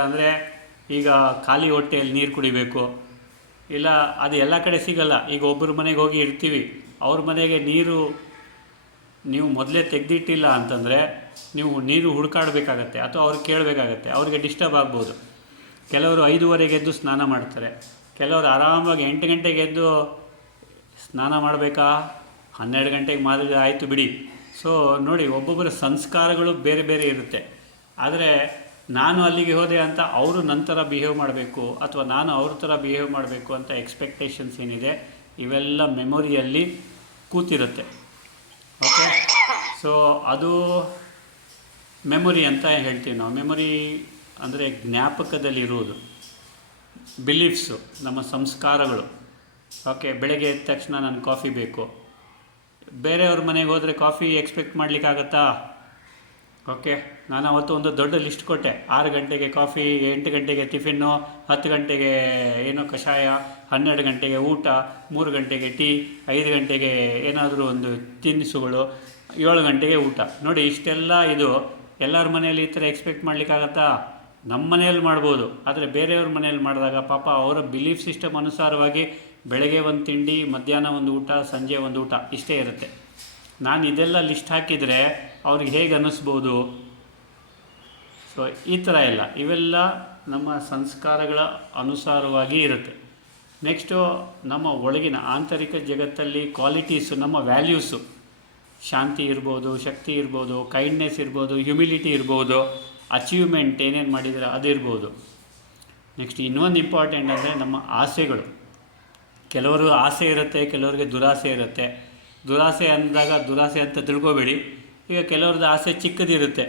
ಅಂದರೆ, ಈಗ ಖಾಲಿ ಹೊಟ್ಟೆಯಲ್ಲಿ ನೀರು ಕುಡಿಬೇಕು, ಇಲ್ಲ ಅದು ಎಲ್ಲ ಕಡೆ ಸಿಗಲ್ಲ. ಈಗ ಒಬ್ಬರ ಮನೆಗೆ ಹೋಗಿ ಇರ್ತೀವಿ, ಅವ್ರ ಮನೆಗೆ ನೀರು ನೀವು ಮೊದಲೇ ತೆಗೆದಿಟ್ಟಿಲ್ಲ ಅಂತಂದರೆ ನೀವು ನೀರು ಹುಡುಕಾಡಬೇಕಾಗತ್ತೆ, ಅಥವಾ ಅವ್ರಿಗೆ ಕೇಳಬೇಕಾಗತ್ತೆ. ಅವ್ರಿಗೆ ಡಿಸ್ಟರ್ಬ್ ಆಗ್ಬೋದು. ಕೆಲವರು 5:30ಗೆ ಎದ್ದು ಸ್ನಾನ ಮಾಡ್ತಾರೆ, ಕೆಲವರು ಆರಾಮಾಗಿ 8 ಗಂಟೆಗೆ ಎದ್ದು ಸ್ನಾನ ಮಾಡಬೇಕಾ, 12 ಗಂಟೆಗೆ ಮಾಡಿದ್ರೆ ಆಯಿತು ಬಿಡಿ. ಸೊ ನೋಡಿ, ಒಬ್ಬೊಬ್ಬರ ಸಂಸ್ಕಾರಗಳು ಬೇರೆ ಬೇರೆ ಇರುತ್ತೆ. ಆದರೆ ನಾನು ಅಲ್ಲಿಗೆ ಹೋದೆ ಅಂತ ಅವರು ನಂತರ ಬಿಹೇವ್ ಮಾಡಬೇಕು, ಅಥವಾ ನಾನು ಅವ್ರ ಥರ ಬಿಹೇವ್ ಮಾಡಬೇಕು ಅಂತ ಎಕ್ಸ್ಪೆಕ್ಟೇಷನ್ಸ್ ಏನಿದೆ, ಇವೆಲ್ಲ ಮೆಮೊರಿಯಲ್ಲಿ ಕೂತಿರುತ್ತೆ. ಓಕೆ. ಸೊ ಅದು ಮೆಮೊರಿ ಅಂತ ಹೇಳ್ತೀವಿ ನಾವು. ಮೆಮೊರಿ ಅಂದರೆ ಜ್ಞಾಪಕದಲ್ಲಿರುವುದು, ಬಿಲೀಫ್ಸು, ನಮ್ಮ ಸಂಸ್ಕಾರಗಳು. ಓಕೆ, ಬೆಳಗ್ಗೆ ಎದ್ದ ತಕ್ಷಣ ನಾನು ಕಾಫಿ ಬೇಕು. ಬೇರೆಯವ್ರ ಮನೆಗೆ ಹೋದರೆ ಕಾಫಿ ಎಕ್ಸ್ಪೆಕ್ಟ್ ಮಾಡಲಿಕ್ಕಾಗತ್ತಾ? ಓಕೆ, ನಾನು ಅವತ್ತು ಒಂದು ದೊಡ್ಡ ಲಿಸ್ಟ್ ಕೊಟ್ಟೆ. 6 ಗಂಟೆಗೆ ಕಾಫಿ, 8 ಗಂಟೆಗೆ ಟಿಫಿನ್ನು, 10 ಗಂಟೆಗೆ ಏನೋ ಕಷಾಯ, 12 ಗಂಟೆಗೆ ಊಟ, 3 ಗಂಟೆಗೆ ಟೀ, 5 ಗಂಟೆಗೆ ಏನಾದರೂ ಒಂದು ತಿನಿಸುಗಳು, 7 ಗಂಟೆಗೆ ಊಟ. ನೋಡಿ, ಇಷ್ಟೆಲ್ಲ ಇದು ಎಲ್ಲರ ಮನೆಯಲ್ಲಿ ಈ ಥರ ಎಕ್ಸ್ಪೆಕ್ಟ್ ಮಾಡಲಿಕ್ಕಾಗತ್ತಾ? ನಮ್ಮ ಮನೆಯಲ್ಲಿ ಮಾಡ್ಬೋದು, ಆದರೆ ಬೇರೆಯವ್ರ ಮನೆಯಲ್ಲಿ ಮಾಡಿದಾಗ ಪಾಪ ಅವರ ಬಿಲೀಫ್ ಸಿಸ್ಟಮ್ ಅನುಸಾರವಾಗಿ ಬೆಳಗ್ಗೆ ಒಂದು ತಿಂಡಿ, ಮಧ್ಯಾಹ್ನ ಒಂದು ಊಟ, ಸಂಜೆ ಒಂದು ಊಟ ಇಷ್ಟೇ ಇರುತ್ತೆ. ನಾನು ಇದೆಲ್ಲ ಲಿಸ್ಟ್ ಹಾಕಿದರೆ ಅವ್ರಿಗೆ ಹೇಗೆ ಅನ್ನಿಸ್ಬೋದು? ಸೊ ಈ ಥರ ಎಲ್ಲ, ಇವೆಲ್ಲ ನಮ್ಮ ಸಂಸ್ಕಾರಗಳ ಅನುಸಾರವಾಗಿ ಇರುತ್ತೆ. ನೆಕ್ಸ್ಟು ನಮ್ಮ ಒಳಗಿನ ಆಂತರಿಕ ಜಗತ್ತಲ್ಲಿ ಕ್ವಾಲಿಟೀಸು, ನಮ್ಮ ವ್ಯಾಲ್ಯೂಸು, ಶಾಂತಿ ಇರ್ಬೋದು, ಶಕ್ತಿ ಇರ್ಬೋದು, ಕೈಂಡ್ನೆಸ್ ಇರ್ಬೋದು, ಹ್ಯುಮಿಲಿಟಿ ಇರ್ಬೋದು, ಅಚೀವ್ಮೆಂಟ್ ಏನೇನು ಮಾಡಿದರೆ ಅದಿರ್ಬೋದು. ನೆಕ್ಸ್ಟ್ ಇನ್ನೊಂದು ಇಂಪಾರ್ಟೆಂಟ್ ಅಂದರೆ ನಮ್ಮ ಆಸೆಗಳು. ಕೆಲವರು ಆಸೆ ಇರುತ್ತೆ, ಕೆಲವರಿಗೆ ದುರಾಸೆ ಇರುತ್ತೆ. ದುರಾಸೆ ಅಂದಾಗ ದುರಾಸೆ ಅಂತ ತಿಳ್ಕೊಬೇಡಿ. ಈಗ ಕೆಲವ್ರದ್ದು ಆಸೆ ಚಿಕ್ಕದಿರುತ್ತೆ.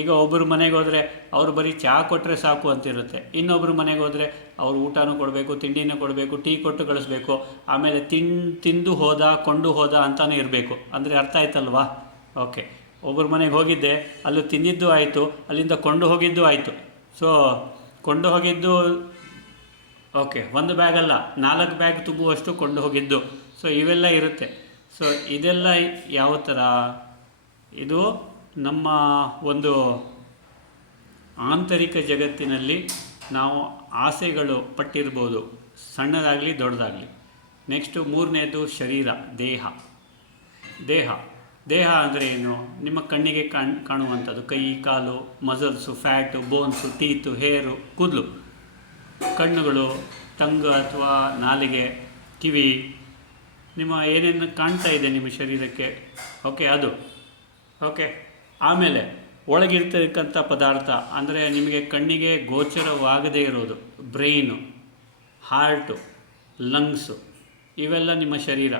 ಈಗ ಒಬ್ಬರು ಮನೆಗೆ ಹೋದರೆ ಅವರು ಬರೀ ಚಹಾ ಕೊಟ್ಟರೆ ಸಾಕು ಅಂತಿರುತ್ತೆ. ಇನ್ನೊಬ್ಬರು ಮನೆಗೆ ಹೋದರೆ ಅವ್ರು ಊಟನೂ ಕೊಡಬೇಕು, ತಿಂಡಿನೂ ಕೊಡಬೇಕು, ಟೀ ಕೊಟ್ಟು ಕಳಿಸ್ಬೇಕು, ಆಮೇಲೆ ತಿಂದು ಹೋದ, ಕೊಂಡು ಹೋದ ಅಂತಲೂ ಇರಬೇಕು. ಅಂದರೆ ಅರ್ಥ ಆಯ್ತಲ್ವಾ? ಓಕೆ, ಒಬ್ಬರು ಮನೆಗೆ ಹೋಗಿದ್ದೆ, ಅಲ್ಲೂ ತಿಂದಿದ್ದು ಆಯಿತು, ಅಲ್ಲಿಂದ ಕೊಂಡು ಹೋಗಿದ್ದು ಆಯಿತು. ಸೊ ಕೊಂಡು ಹೋಗಿದ್ದು ಓಕೆ, 1 ಬ್ಯಾಗ್ ಅಲ್ಲ, 4 ಬ್ಯಾಗ್ ತುಂಬುವಷ್ಟು ಕೊಂಡು ಹೋಗಿದ್ದು. ಸೊ ಇವೆಲ್ಲ ಇರುತ್ತೆ. ಸೊ ಇದೆಲ್ಲ ಯಾವ ಥರ? ಇದು ನಮ್ಮ ಒಂದು ಆಂತರಿಕ ಜಗತ್ತಿನಲ್ಲಿ ನಾವು ಆಸೆಗಳು ಪಟ್ಟಿರ್ಬೋದು, ಸಣ್ಣದಾಗಲಿ ದೊಡ್ಡದಾಗಲಿ. ನೆಕ್ಸ್ಟು 3ನೇದು ಶರೀರ, ದೇಹ ಅಂದರೆ ಏನು? ನಿಮ್ಮ ಕಣ್ಣಿಗೆ ಕಾಣುವಂಥದ್ದು, ಕೈ, ಕಾಲು, ಮಸಲ್ಸು, ಫ್ಯಾಟು, ಬೋನ್ಸು, ಟೀತು, ಹೇರು, ಕೂದಲು, ಕಣ್ಣುಗಳು, ಟಂಗ್ ಅಥವಾ ನಾಲಿಗೆ, ಕಿವಿ, ನಿಮ್ಮ ಏನೇನು ಕಾಣ್ತಾ ಇದೆ ನಿಮ್ಮ ಶರೀರಕ್ಕೆ. ಓಕೆ, ಅದು ಓಕೆ. ಆಮೇಲೆ ಒಳಗಿರ್ತಕ್ಕಂಥ ಪದಾರ್ಥ ಅಂದರೆ ನಿಮಗೆ ಕಣ್ಣಿಗೆ ಗೋಚರವಾಗದೇ ಇರೋದು, ಬ್ರೈನು, ಹಾರ್ಟು, ಲಂಗ್ಸು, ಇವೆಲ್ಲ ನಿಮ್ಮ ಶರೀರ.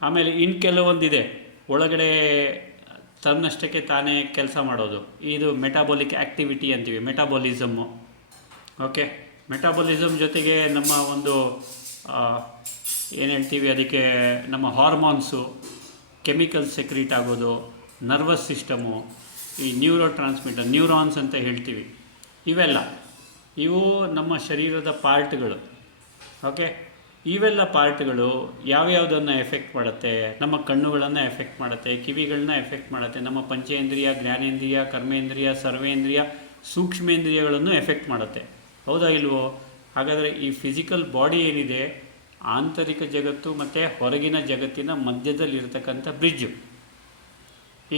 ಆಮೇಲೆ ಇನ್ನು ಕೆಲವೊಂದಿದೆ ಒಳಗಡೆ ತನ್ನಷ್ಟಕ್ಕೆ ತಾನೇ ಕೆಲಸ ಮಾಡೋದು. ಇದು ಮೆಟಾಬಾಲಿಕ್ ಆ್ಯಕ್ಟಿವಿಟಿ ಅಂತೀವಿ, ಮೆಟಾಬಾಲಿಸಮ್ಮು. ಓಕೆ, ಮೆಟಾಬಾಲಿಸಮ್ ಜೊತೆಗೆ ನಮ್ಮ ಒಂದು ಏನು ಹೇಳ್ತೀವಿ ಅದಕ್ಕೆ, ನಮ್ಮ ಹಾರ್ಮೋನ್ಸು, ಕೆಮಿಕಲ್ಸ್ ಸೆಕ್ರೀಟ್ ಆಗೋದು, ನರ್ವಸ್ ಸಿಸ್ಟಮು, ಈ ನ್ಯೂರಾನ್ಸ್ ಅಂತ ಹೇಳ್ತೀವಿ. ಇವು ನಮ್ಮ ಶರೀರದ ಪಾರ್ಟ್ಗಳು. ಓಕೆ, ಇವೆಲ್ಲ ಪಾರ್ಟ್ಗಳು ಯಾವ್ಯಾವುದನ್ನು ಎಫೆಕ್ಟ್ ಮಾಡುತ್ತೆ? ನಮ್ಮ ಕಣ್ಣುಗಳನ್ನು ಎಫೆಕ್ಟ್ ಮಾಡುತ್ತೆ, ಕಿವಿಗಳನ್ನ ಎಫೆಕ್ಟ್ ಮಾಡುತ್ತೆ, ನಮ್ಮ ಪಂಚೇಂದ್ರಿಯ, ಜ್ಞಾನೇಂದ್ರಿಯ, ಕರ್ಮೇಂದ್ರಿಯ, ಸರ್ವೇಂದ್ರಿಯ, ಸೂಕ್ಷ್ಮೇಂದ್ರಿಯಗಳನ್ನು ಎಫೆಕ್ಟ್ ಮಾಡುತ್ತೆ. ಹೌದಾ ಇಲ್ವೋ? ಹಾಗಾದರೆ ಈ ಫಿಸಿಕಲ್ ಬಾಡಿ ಏನಿದೆ, ಆಂತರಿಕ ಜಗತ್ತು ಮತ್ತು ಹೊರಗಿನ ಜಗತ್ತಿನ ಮಧ್ಯದಲ್ಲಿರ್ತಕ್ಕಂಥ ಬ್ರಿಡ್ಜು.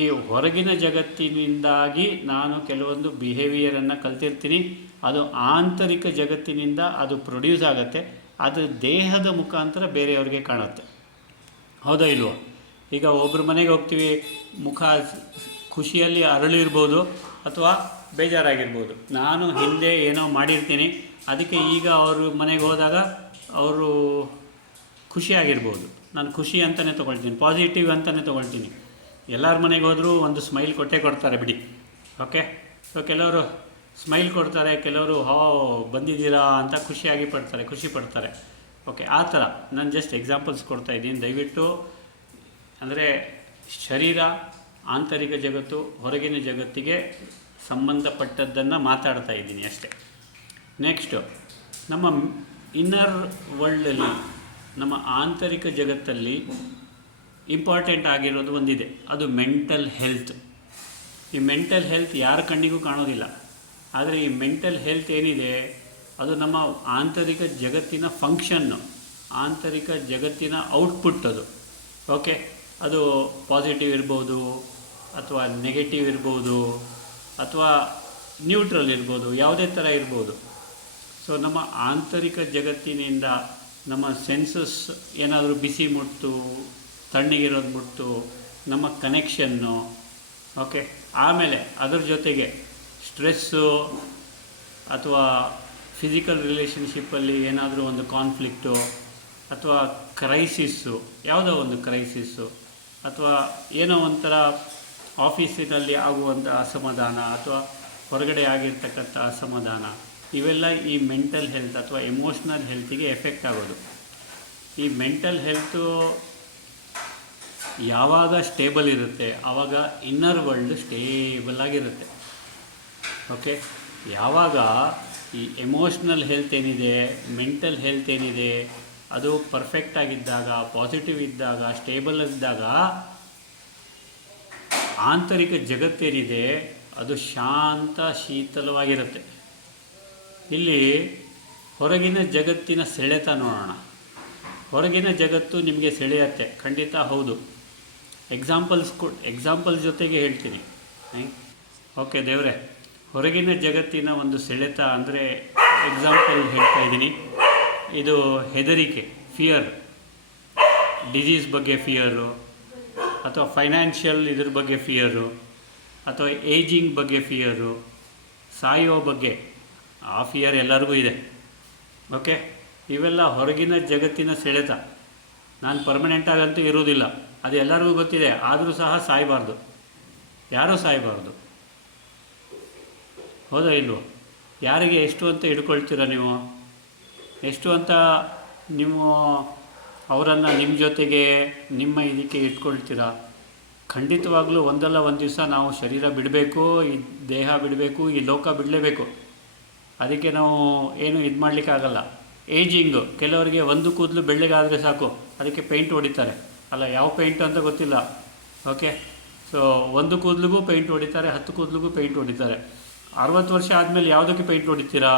ಈ ಹೊರಗಿನ ಜಗತ್ತಿನಿಂದಾಗಿ ನಾನು ಕೆಲವೊಂದು ಬಿಹೇವಿಯರನ್ನು ಕಲ್ತಿರ್ತೀನಿ, ಅದು ಆಂತರಿಕ ಜಗತ್ತಿನಿಂದ ಅದು ಪ್ರೊಡ್ಯೂಸ್ ಆಗುತ್ತೆ, ಅದು ದೇಹದ ಮುಖಾಂತರ ಬೇರೆಯವ್ರಿಗೆ ಕಾಣುತ್ತೆ. ಹೌದಾ ಇಲ್ವೋ? ಈಗ ಒಬ್ಬರು ಮನೆಗೆ ಹೋಗ್ತೀವಿ, ಮುಖ ಖುಷಿಯಲ್ಲಿ ಅರಳಿರ್ಬೋದು ಅಥವಾ ಬೇಜಾರಾಗಿರ್ಬೋದು. ನಾನು ಹಿಂದೆ ಏನೋ ಮಾಡಿರ್ತೀನಿ, ಅದಕ್ಕೆ ಈಗ ಅವರು ಮನೆಗೆ ಹೋದಾಗ ಅವರು ಖುಷಿಯಾಗಿರ್ಬೋದು. ನಾನು ಖುಷಿ ಅಂತಲೇ ತೊಗೊಳ್ತೀನಿ, ಪಾಸಿಟಿವ್ ಅಂತಲೇ ತೊಗೊಳ್ತೀನಿ. ಎಲ್ಲರ ಮನೆಗೆ ಹೋದರೂ ಒಂದು ಸ್ಮೈಲ್ ಕೊಡ್ತಾರೆ ಬಿಡಿ. ಓಕೆ, ಸೊ ಕೆಲವರು ಸ್ಮೈಲ್ ಕೊಡ್ತಾರೆ, ಕೆಲವರು ಬಂದಿದ್ದೀರಾ ಅಂತ ಖುಷಿ ಪಡ್ತಾರೆ. ಓಕೆ, ಆ ಥರ ನಾನು ಜಸ್ಟ್ ಎಕ್ಸಾಂಪಲ್ಸ್ ಕೊಡ್ತಾಯಿದ್ದೀನಿ. ದಯವಿಟ್ಟು ಅಂದರೆ ಶರೀರ, ಆಂತರಿಕ ಜಗತ್ತು, ಹೊರಗಿನ ಜಗತ್ತಿಗೆ ಸಂಬಂಧಪಟ್ಟದ್ದನ್ನು ಮಾತಾಡ್ತಾ ಇದ್ದೀನಿ ಅಷ್ಟೇ. ನೆಕ್ಸ್ಟು ನಮ್ಮ ಇನ್ನರ್ ವರ್ಲ್ಡಲ್ಲಿ, ನಮ್ಮ ಆಂತರಿಕ ಜಗತ್ತಲ್ಲಿ ಇಂಪಾರ್ಟೆಂಟ್ ಆಗಿರೋದು ಒಂದಿದೆ, ಅದು ಮೆಂಟಲ್ ಹೆಲ್ತ್. ಈ ಮೆಂಟಲ್ ಹೆಲ್ತ್ ಯಾರ ಕಣ್ಣಿಗೂ ಕಾಣೋದಿಲ್ಲ, ಆದರೆ ಈ ಮೆಂಟಲ್ ಹೆಲ್ತ್ ಏನಿದೆ ಅದು ನಮ್ಮ ಆಂತರಿಕ ಜಗತ್ತಿನ ಫಂಕ್ಷನ್ನು, ಆಂತರಿಕ ಜಗತ್ತಿನ ಔಟ್ಪುಟ್ ಅದು. ಓಕೆ, ಅದು ಪಾಸಿಟಿವ್ ಇರ್ಬೋದು ಅಥವಾ ನೆಗೆಟಿವ್ ಇರ್ಬೋದು ಅಥವಾ ನ್ಯೂಟ್ರಲ್ ಇರ್ಬೋದು, ಯಾವುದೇ ಥರ ಇರ್ಬೋದು. ಸೊ ನಮ್ಮ ಆಂತರಿಕ ಜಗತ್ತಿನಿಂದ ನಮ್ಮ ಸೆನ್ಸಸ್ ಏನಾದರೂ ಬಿಸಿ ಮುಟ್ಟು, ತಣ್ಣಗಿರೋದು ಮುಟ್ಟು, ನಮ್ಮ ಕನೆಕ್ಷನ್ನು. ಓಕೆ, ಆಮೇಲೆ ಅದರ ಜೊತೆಗೆ ಸ್ಟ್ರೆಸ್ಸು ಅಥವಾ ಫಿಸಿಕಲ್ ರಿಲೇಷನ್ಶಿಪ್ಪಲ್ಲಿ ಏನಾದರೂ ಒಂದು ಕಾನ್ಫ್ಲಿಕ್ಟು ಅಥವಾ ಕ್ರೈಸಿಸ್ಸು, ಯಾವುದೋ ಒಂದು ಕ್ರೈಸಿಸ್ಸು ಅಥವಾ ಏನೋ ಒಂಥರ ಆಫೀಸಿನಲ್ಲಿ ಆಗುವಂಥ ಅಸಮಾಧಾನ ಅಥವಾ ಹೊರಗಡೆ ಆಗಿರ್ತಕ್ಕಂಥ ಅಸಮಾಧಾನ, ಇವೆಲ್ಲ ಈ ಮೆಂಟಲ್ ಹೆಲ್ತ್ ಅಥವಾ ಎಮೋಷ್ನಲ್ ಹೆಲ್ತಿಗೆ ಎಫೆಕ್ಟ್ ಆಗೋದು. ಈ ಮೆಂಟಲ್ ಹೆಲ್ತು ಯಾವಾಗ ಸ್ಟೇಬಲ್ ಇರುತ್ತೆ ಆವಾಗ ಇನ್ನರ್ ವರ್ಲ್ಡ್ ಸ್ಟೇಬಲ್ ಆಗಿರುತ್ತೆ. ಓಕೆ, ಯಾವಾಗ ಈ ಎಮೋಷ್ನಲ್ ಹೆಲ್ತ್ ಏನಿದೆ, ಮೆಂಟಲ್ ಹೆಲ್ತ್ ಏನಿದೆ, ಅದು ಪರ್ಫೆಕ್ಟ್ ಆಗಿದ್ದಾಗ, ಪಾಸಿಟಿವ್ ಇದ್ದಾಗ, ಸ್ಟೇಬಲ್ ಇದ್ದಾಗ ಆಂತರಿಕ ಜಗತ್ತೇನಿದೆ ಅದು ಶಾಂತ ಶೀತಲವಾಗಿರುತ್ತೆ. ಇಲ್ಲಿ ಹೊರಗಿನ ಜಗತ್ತಿನ ಸೆಳೆತ ನೋಡೋಣ. ಹೊರಗಿನ ಜಗತ್ತು ನಿಮಗೆ ಸೆಳೆಯುತ್ತೆ, ಖಂಡಿತ ಹೌದು. ಎಕ್ಸಾಂಪಲ್ಸ್ ಜೊತೆಗೆ ಹೇಳ್ತೀನಿ. ಓಕೆ ದೇವರೇ, ಹೊರಗಿನ ಜಗತ್ತಿನ ಒಂದು ಸೆಳೆತ ಅಂದರೆ ಎಕ್ಸಾಂಪಲ್ ಹೇಳ್ತಾ ಇದ್ದೀನಿ. ಇದು ಹೆದರಿಕೆ, ಫಿಯರ್, ಡಿಸೀಸ್ ಬಗ್ಗೆ ಫಿಯರು, ಅಥವಾ ಫೈನಾನ್ಷಿಯಲ್ ಇದ್ರ ಬಗ್ಗೆ ಫಿಯರು, ಅಥವಾ ಏಜಿಂಗ್ ಬಗ್ಗೆ ಫಿಯರು, ಸಾಯೋ ಬಗ್ಗೆ ಆ ಫಿಯರ್ ಎಲ್ಲರಿಗೂ ಇದೆ. ಓಕೆ, ಇವೆಲ್ಲ ಹೊರಗಿನ ಜಗತ್ತಿನ ಸೆಳೆತ. ನಾನು ಪರ್ಮನೆಂಟಾಗಂತೂ ಇರುವುದಿಲ್ಲ, ಅದು ಎಲ್ಲರಿಗೂ ಗೊತ್ತಿದೆ. ಆದರೂ ಸಹ ಸಾಯಬಾರ್ದು, ಯಾರೂ ಸಾಯಬಾರ್ದು. ಹೌದಾ ಇಲ್ವೋ? ಯಾರಿಗೆ ಎಷ್ಟು ಅಂತ ಹಿಡ್ಕೊಳ್ತೀರ ನೀವು? ಎಷ್ಟು ಅಂತ ನೀವು ಅವರನ್ನು ನಿಮ್ಮ ಜೊತೆಗೆ ನಿಮ್ಮ ಇದಕ್ಕೆ ಇಟ್ಕೊಳ್ತೀರಾ? ಖಂಡಿತವಾಗ್ಲೂ ಒಂದಲ್ಲ ಒಂದು ದಿವಸ ನಾವು ಶರೀರ ಬಿಡಬೇಕು, ಈ ದೇಹ ಬಿಡಬೇಕು, ಈ ಲೋಕ ಬಿಡಲೇಬೇಕು. ಅದಕ್ಕೆ ನಾವು ಏನು ಇದು ಮಾಡಲಿಕ್ಕಾಗಲ್ಲ. ಏಜಿಂಗು, ಕೆಲವರಿಗೆ ಒಂದು ಕೂದಲು ಬೆಳ್ಳಗಾದರೆ ಸಾಕು, ಅದಕ್ಕೆ ಪೇಂಟ್ ಹೊಡಿತಾರೆ. ಅಲ್ಲ, ಯಾವ ಪೇಂಟ್ ಅಂತ ಗೊತ್ತಿಲ್ಲ. ಓಕೆ, ಸೊ ಒಂದು ಕೂದಲಿಗೂ ಪೇಂಟ್ ಹೊಡಿತಾರೆ, 10 ಕೂದಲಿಗೂ ಪೇಂಟ್ ಹೊಡಿತಾರೆ. 60 ವರ್ಷ ಆದಮೇಲೆ ಯಾವುದಕ್ಕೆ ಪೇಂಟ್ ಹೊಡಿತೀರಾ?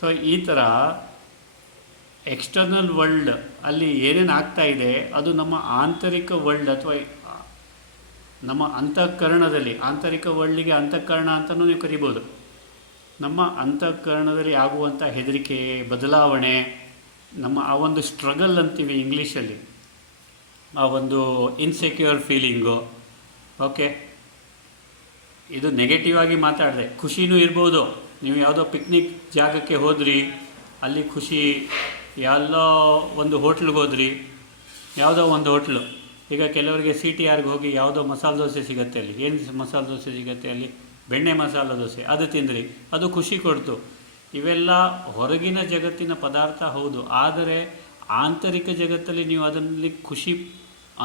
ಸೊ ಈ ಥರ ಎಕ್ಸ್ಟರ್ನಲ್ ವರ್ಲ್ಡ್ ಅಲ್ಲಿ ಏನೇನು ಆಗ್ತಾ ಇದೆ ಅದು ನಮ್ಮ ಆಂತರಿಕ ವರ್ಲ್ಡ್ ಅಥವಾ ನಮ್ಮ ಅಂತಃಕರಣದಲ್ಲಿ, ಆಂತರಿಕ ವರ್ಲ್ಡಿಗೆ ಅಂತಃಕರಣ ಅಂತಲೂ ನೀವು ಕರಿಬೋದು. ನಮ್ಮ ಅಂತಃಕರಣದಲ್ಲಿ ಆಗುವಂಥ ಹೆದರಿಕೆ, ಬದಲಾವಣೆ, ನಮ್ಮ ಆ ಒಂದು ಸ್ಟ್ರಗಲ್ ಅಂತೀವಿ ಇಂಗ್ಲೀಷಲ್ಲಿ, ಆ ಒಂದು ಇನ್ಸೆಕ್ಯೂರ್ ಫೀಲಿಂಗು. ಓಕೆ, ಇದು ನೆಗೆಟಿವ್ ಆಗಿ ಮಾತಾಡಿದೆ. ಖುಷಿನೂ ಇರ್ಬೋದು. ನೀವು ಯಾವುದೋ ಪಿಕ್ನಿಕ್ ಜಾಗಕ್ಕೆ ಹೋದ್ರಿ, ಅಲ್ಲಿ ಖುಷಿ. ಎಲ್ಲೋ ಒಂದು ಹೋಟ್ಲಿಗೆ ಹೋದ್ರಿ, ಯಾವುದೋ ಒಂದು ಹೋಟ್ಲು, ಈಗ ಕೆಲವರಿಗೆ CTRಗೆ ಹೋಗಿ ಯಾವುದೋ ಮಸಾಲೆ ದೋಸೆ ಸಿಗುತ್ತೆ. ಅಲ್ಲಿ ಏನು ಮಸಾಲೆ ದೋಸೆ ಸಿಗುತ್ತೆ? ಅಲ್ಲಿ ಬೆಣ್ಣೆ ಮಸಾಲೆ ದೋಸೆ, ಅದು ತಿಂದ್ರಿ, ಅದು ಖುಷಿ ಕೊಡ್ತು. ಇವೆಲ್ಲ ಹೊರಗಿನ ಜಗತ್ತಿನ ಪದಾರ್ಥ ಹೌದು, ಆದರೆ ಆಂತರಿಕ ಜಗತ್ತಲ್ಲಿ ನೀವು ಅದರಲ್ಲಿ ಖುಷಿ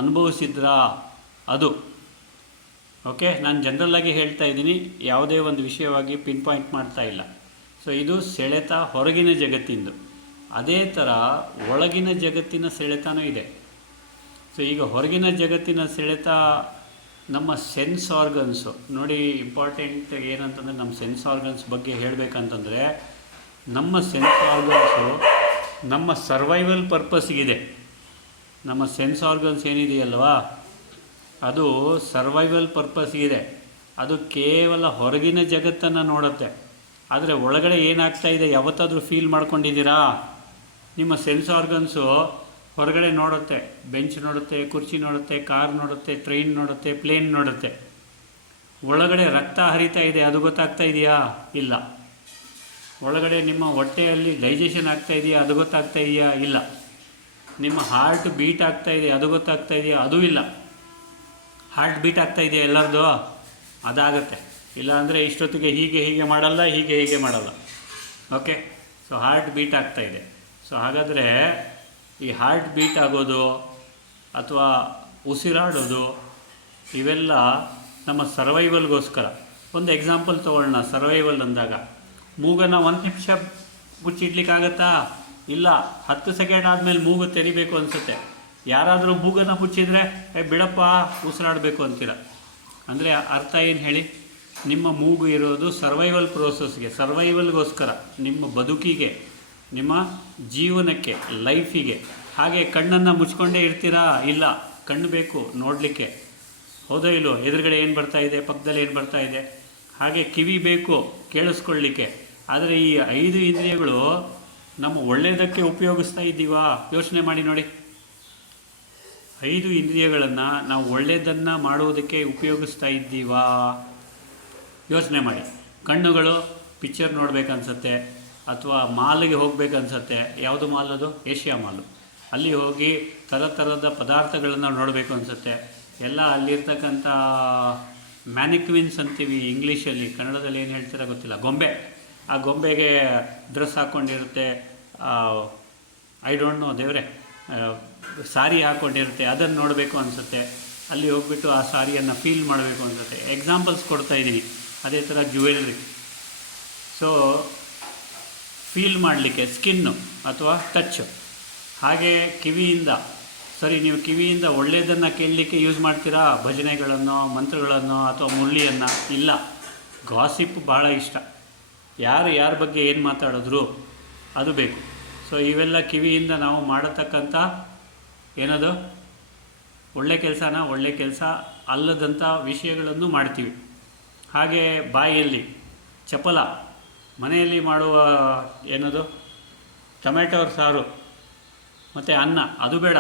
ಅನುಭವಿಸಿದ್ರಾ? ಅದು ಓಕೆ. ನಾನು ಜನರಲ್ಲಾಗಿ ಹೇಳ್ತಾ ಇದ್ದೀನಿ, ಯಾವುದೇ ಒಂದು ವಿಷಯವಾಗಿ ಪಿನ್ ಪಾಯಿಂಟ್ ಮಾಡ್ತಾ ಇಲ್ಲ. ಸೊ ಇದು ಸೆಳೆತ ಹೊರಗಿನ ಜಗತ್ತಿಂದು. ಅದೇ ಥರ ಒಳಗಿನ ಜಗತ್ತಿನ ಸೆಳೆತನೂ ಇದೆ. ಸೊ ಈಗ ಹೊರಗಿನ ಜಗತ್ತಿನ ಸೆಳೆತ ನಮ್ಮ ಸೆನ್ಸ್ ಆರ್ಗನ್ಸು ನೋಡಿ. ಇಂಪಾರ್ಟೆಂಟ್ ಏನಂತಂದರೆ ನಮ್ಮ ಸೆನ್ಸ್ ಆರ್ಗನ್ಸ್ ಬಗ್ಗೆ ಹೇಳಬೇಕಂತಂದರೆ, ನಮ್ಮ ಸೆನ್ಸ್ ಆರ್ಗನ್ಸು ನಮ್ಮ ಸರ್ವೈವಲ್ ಪರ್ಪಸ್ಗಿದೆ. ನಮ್ಮ ಸೆನ್ಸ್ ಆರ್ಗನ್ಸ್ ಏನಿದೆಯಲ್ವಾ, ಅದು ಸರ್ವೈವಲ್ ಪರ್ಪಸ್ಗಿದೆ. ಅದು ಕೇವಲ ಹೊರಗಿನ ಜಗತ್ತನ್ನು ನೋಡುತ್ತೆ. ಆದರೆ ಒಳಗಡೆ ಏನಾಗ್ತಾ ಇದೆ ಯಾವತ್ತಾದರೂ ಫೀಲ್ ಮಾಡ್ಕೊಂಡಿದ್ದೀರಾ? ನಿಮ್ಮ ಸೆನ್ಸ್ ಆರ್ಗನ್ಸು ಹೊರಗಡೆ ನೋಡುತ್ತೆ, ಬೆಂಚ್ ನೋಡುತ್ತೆ, ಕುರ್ಚಿ ನೋಡುತ್ತೆ, ಕಾರ್ ನೋಡುತ್ತೆ, ಟ್ರೈನ್ ನೋಡುತ್ತೆ, ಪ್ಲೇನ್ ನೋಡುತ್ತೆ. ಒಳಗಡೆ ರಕ್ತ ಹರಿತಾ ಇದೆ, ಅದು ಗೊತ್ತಾಗ್ತಾ ಇದೆಯಾ? ಇಲ್ಲ. ಒಳಗಡೆ ನಿಮ್ಮ ಹೊಟ್ಟೆಯಲ್ಲಿ ಡೈಜೆಷನ್ ಆಗ್ತಾ ಇದೆಯಾ? ಅದು ಗೊತ್ತಾಗ್ತಾ ಇದೆಯಾ? ಇಲ್ಲ. ನಿಮ್ಮ ಹಾರ್ಟ್ ಬೀಟ್ ಆಗ್ತಾ ಇದೆ, ಅದು ಗೊತ್ತಾಗ್ತಾ ಇದೆಯಾ? ಅದೂ ಇಲ್ಲ. ಹಾರ್ಟ್ ಬೀಟ್ ಆಗ್ತಾ ಇದೆಯಾ ಎಲ್ಲರದು? ಅದಾಗತ್ತೆ. ಇಲ್ಲ ಅಂದರೆ ಇಷ್ಟೊತ್ತಿಗೆ ಹೀಗೆ ಮಾಡಲ್ಲ, ಹೀಗೆ ಮಾಡಲ್ಲ. ಓಕೆ, ಸೊ ಹಾರ್ಟ್ ಬೀಟ್ ಆಗ್ತಾ ಇದೆ. ಸೊ ಹಾಗಾದರೆ ಈ ಹಾರ್ಟ್ ಬೀಟ್ ಆಗೋದು ಅಥವಾ ಉಸಿರಾಡೋದು ಇವೆಲ್ಲ ನಮ್ಮ ಸರ್ವೈವಲ್ಗೋಸ್ಕರ. ಒಂದು ಎಕ್ಸಾಂಪಲ್ ತೊಗೊಳ್ಳೋಣ. ಸರ್ವೈವಲ್ ಅಂದಾಗ ಮೂಗನ್ನು 1 ನಿಮಿಷ ಮುಚ್ಚಿಡ್ಲಿಕ್ಕಾಗತ್ತಾ? ಇಲ್ಲ. 10 ಸೆಕೆಂಡ್ ಆದಮೇಲೆ ಮೂಗು ತೆರಿಬೇಕು ಅನಿಸುತ್ತೆ. ಯಾರಾದರೂ ಮೂಗನ್ನು ಮುಚ್ಚಿದರೆ ಬಿಡಪ್ಪ ಉಸಿರಾಡಬೇಕು ಅಂತೀರ. ಅಂದರೆ ಅರ್ಥ ಏನು ಹೇಳಿ? ನಿಮ್ಮ ಮೂಗು ಇರೋದು ಸರ್ವೈವಲ್ ಪ್ರೋಸೆಸ್ಗೆ, ಸರ್ವೈವಲ್ಗೋಸ್ಕರ, ನಿಮ್ಮ ಬದುಕಿಗೆ, ನಿಮ್ಮ ಜೀವನಕ್ಕೆ, ಲೈಫಿಗೆ. ಹಾಗೆ ಕಣ್ಣನ್ನು ಮುಚ್ಕೊಂಡೇ ಇರ್ತೀರಾ? ಇಲ್ಲ. ಕಣ್ಣು ಬೇಕು ನೋಡಲಿಕ್ಕೆ, ಹೌದೋ ಇಲ್ಲೋ? ಎದುರುಗಡೆ ಏನು ಬರ್ತಾ ಇದೆ, ಪಕ್ಕದಲ್ಲಿ ಏನು ಬರ್ತಾ ಇದೆ. ಹಾಗೆ ಕಿವಿ ಬೇಕು ಕೇಳಿಸ್ಕೊಳ್ಳಿಕ್ಕೆ. ಆದರೆ ಈ 5 ಇಂದ್ರಿಯಗಳು ನಮ್ಮ ಒಳ್ಳೆಯದಕ್ಕೆ ಉಪಯೋಗಿಸ್ತಾ ಇದ್ದೀವಾ? ಯೋಚನೆ ಮಾಡಿ ನೋಡಿ. 5 ಇಂದ್ರಿಯಗಳನ್ನು ನಾವು ಒಳ್ಳೆಯದನ್ನು ಮಾಡುವುದಕ್ಕೆ ಉಪಯೋಗಿಸ್ತಾ ಇದ್ದೀವಾ? ಯೋಚನೆ ಮಾಡಿ. ಕಣ್ಣುಗಳು ಪಿಕ್ಚರ್ ನೋಡಬೇಕನ್ಸತ್ತೆ, ಅಥವಾ ಮಾಲಿಗೆ ಹೋಗ್ಬೇಕನ್ಸತ್ತೆ. ಯಾವುದು ಮಾಲ್ ಅದು? ಏಷ್ಯಾ ಮಾಲು. ಅಲ್ಲಿ ಹೋಗಿ ಥರದ ಪದಾರ್ಥಗಳನ್ನು ನೋಡಬೇಕು ಅನಿಸುತ್ತೆ. ಎಲ್ಲ ಅಲ್ಲಿರ್ತಕ್ಕಂಥ ಮ್ಯಾನಿಕ್ವಿನ್ಸ್ ಅಂತೀವಿ ಇಂಗ್ಲೀಷಲ್ಲಿ, ಕನ್ನಡದಲ್ಲಿ ಏನು ಹೇಳ್ತೀರಾ ಗೊತ್ತಿಲ್ಲ, ಗೊಂಬೆ. ಆ ಗೊಂಬೆಗೆ ಡ್ರೆಸ್ ಹಾಕ್ಕೊಂಡಿರುತ್ತೆ, ಐ ಡೋಂಟ್ ನೋ ದೇವರೇ, ಸಾರಿ ಹಾಕ್ಕೊಂಡಿರುತ್ತೆ, ಅದನ್ನು ನೋಡಬೇಕು ಅನಿಸುತ್ತೆ. ಅಲ್ಲಿ ಹೋಗ್ಬಿಟ್ಟು ಆ ಸಾರಿಯನ್ನು ಫೀಲ್ ಮಾಡಬೇಕು ಅನಿಸುತ್ತೆ. ಎಕ್ಸಾಂಪಲ್ಸ್ ಕೊಡ್ತಾ ಇದ್ದೀನಿ. ಅದೇ ಥರ ಜ್ಯುವೆಲ್ರಿ. ಸೊ ಫೀಲ್ ಮಾಡಲಿಕ್ಕೆ ಸ್ಕಿನ್ನು ಅಥವಾ ಟಚ್ಚು. ಹಾಗೆ ಕಿವಿಯಿಂದ, ಸರಿ ನೀವು ಕಿವಿಯಿಂದ ಒಳ್ಳೆಯದನ್ನು ಕೇಳಲಿಕ್ಕೆ ಯೂಸ್ ಮಾಡ್ತೀರಾ, ಭಜನೆಗಳನ್ನು, ಮಂತ್ರಗಳನ್ನು ಅಥವಾ ಮುರಳಿಯನ್ನು? ಇಲ್ಲ, ಗಾಸಿಪ್ ಭಾಳ ಇಷ್ಟ. ಯಾರ ಬಗ್ಗೆ ಏನು ಮಾತಾಡಿದ್ರು ಅದು ಬೇಕು. ಸೊ ಇವೆಲ್ಲ ಕಿವಿಯಿಂದ ನಾವು ಮಾಡತಕ್ಕಂಥ ಏನದು ಒಳ್ಳೆ ಕೆಲಸನ, ಒಳ್ಳೆ ಕೆಲಸ ಅಲ್ಲದಂಥ ವಿಷಯಗಳನ್ನು ಮಾಡ್ತೀವಿ. ಹಾಗೆ ಬಾಯಿಯಲ್ಲಿ ಚಪಲ, ಮನೆಯಲ್ಲಿ ಮಾಡುವ ಏನದು ಟೊಮೆಟೊ ಸಾರು ಮತ್ತು ಅನ್ನ, ಅದು ಬೇಡ.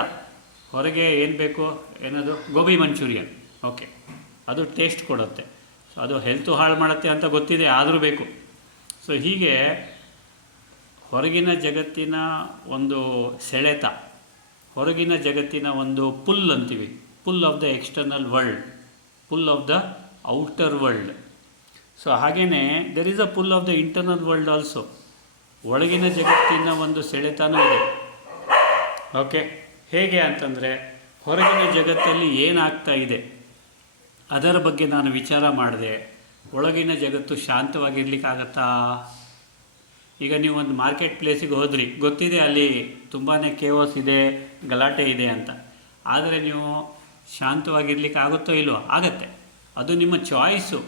ಹೊರಗೆ ಏನು ಬೇಕು, ಏನದು ಗೋಬಿ ಮಂಚೂರಿಯನ್, ಓಕೆ, ಅದು ಟೇಸ್ಟ್ ಕೊಡುತ್ತೆ. ಸೊ ಅದು ಹೆಲ್ತು ಹಾಳು ಮಾಡುತ್ತೆ ಅಂತ ಗೊತ್ತಿದೆ, ಆದರೂ ಬೇಕು. ಸೊ ಹೀಗೆ ಹೊರಗಿನ ಜಗತ್ತಿನ ಒಂದು ಸೆಳೆತ, ಹೊರಗಿನ ಜಗತ್ತಿನ ಒಂದು ಪುಲ್ ಅಂತೀವಿ, pull of the external world, pull of the outer world. So ಹಾಗೆಯೇ there is a pull of the internal world also. ಒಳಗಿನ ಜಗತ್ತಿನ ಒಂದು ಸೆಳೆತನೂ ಇದೆ. ಓಕೆ, ಹೇಗೆ ಅಂತಂದರೆ ಹೊರಗಿನ ಜಗತ್ತಲ್ಲಿ ಏನಾಗ್ತಾ ಇದೆ ಅದರ ಬಗ್ಗೆ ನಾನು ವಿಚಾರ ಮಾಡಿದೆ, ಒಳಗಿನ ಜಗತ್ತು ಶಾಂತವಾಗಿರ್ಲಿಕ್ಕಾಗತ್ತಾ? ಈಗ ನೀವು ಒಂದು ಮಾರ್ಕೆಟ್ ಪ್ಲೇಸಿಗೆ ಹೋದ್ರಿ, ಗೊತ್ತಿದೆ ಅಲ್ಲಿ ತುಂಬಾ ಕೇವಸ್ ಇದೆ, ಗಲಾಟೆ ಇದೆ ಅಂತ. ಆದರೆ ನೀವು ಶಾಂತವಾಗಿರ್ಲಿಕ್ಕೆ ಆಗುತ್ತೋ ಇಲ್ವೋ? ಆಗತ್ತೆ. ಅದು ನಿಮ್ಮ ಚಾಯ್ಸು.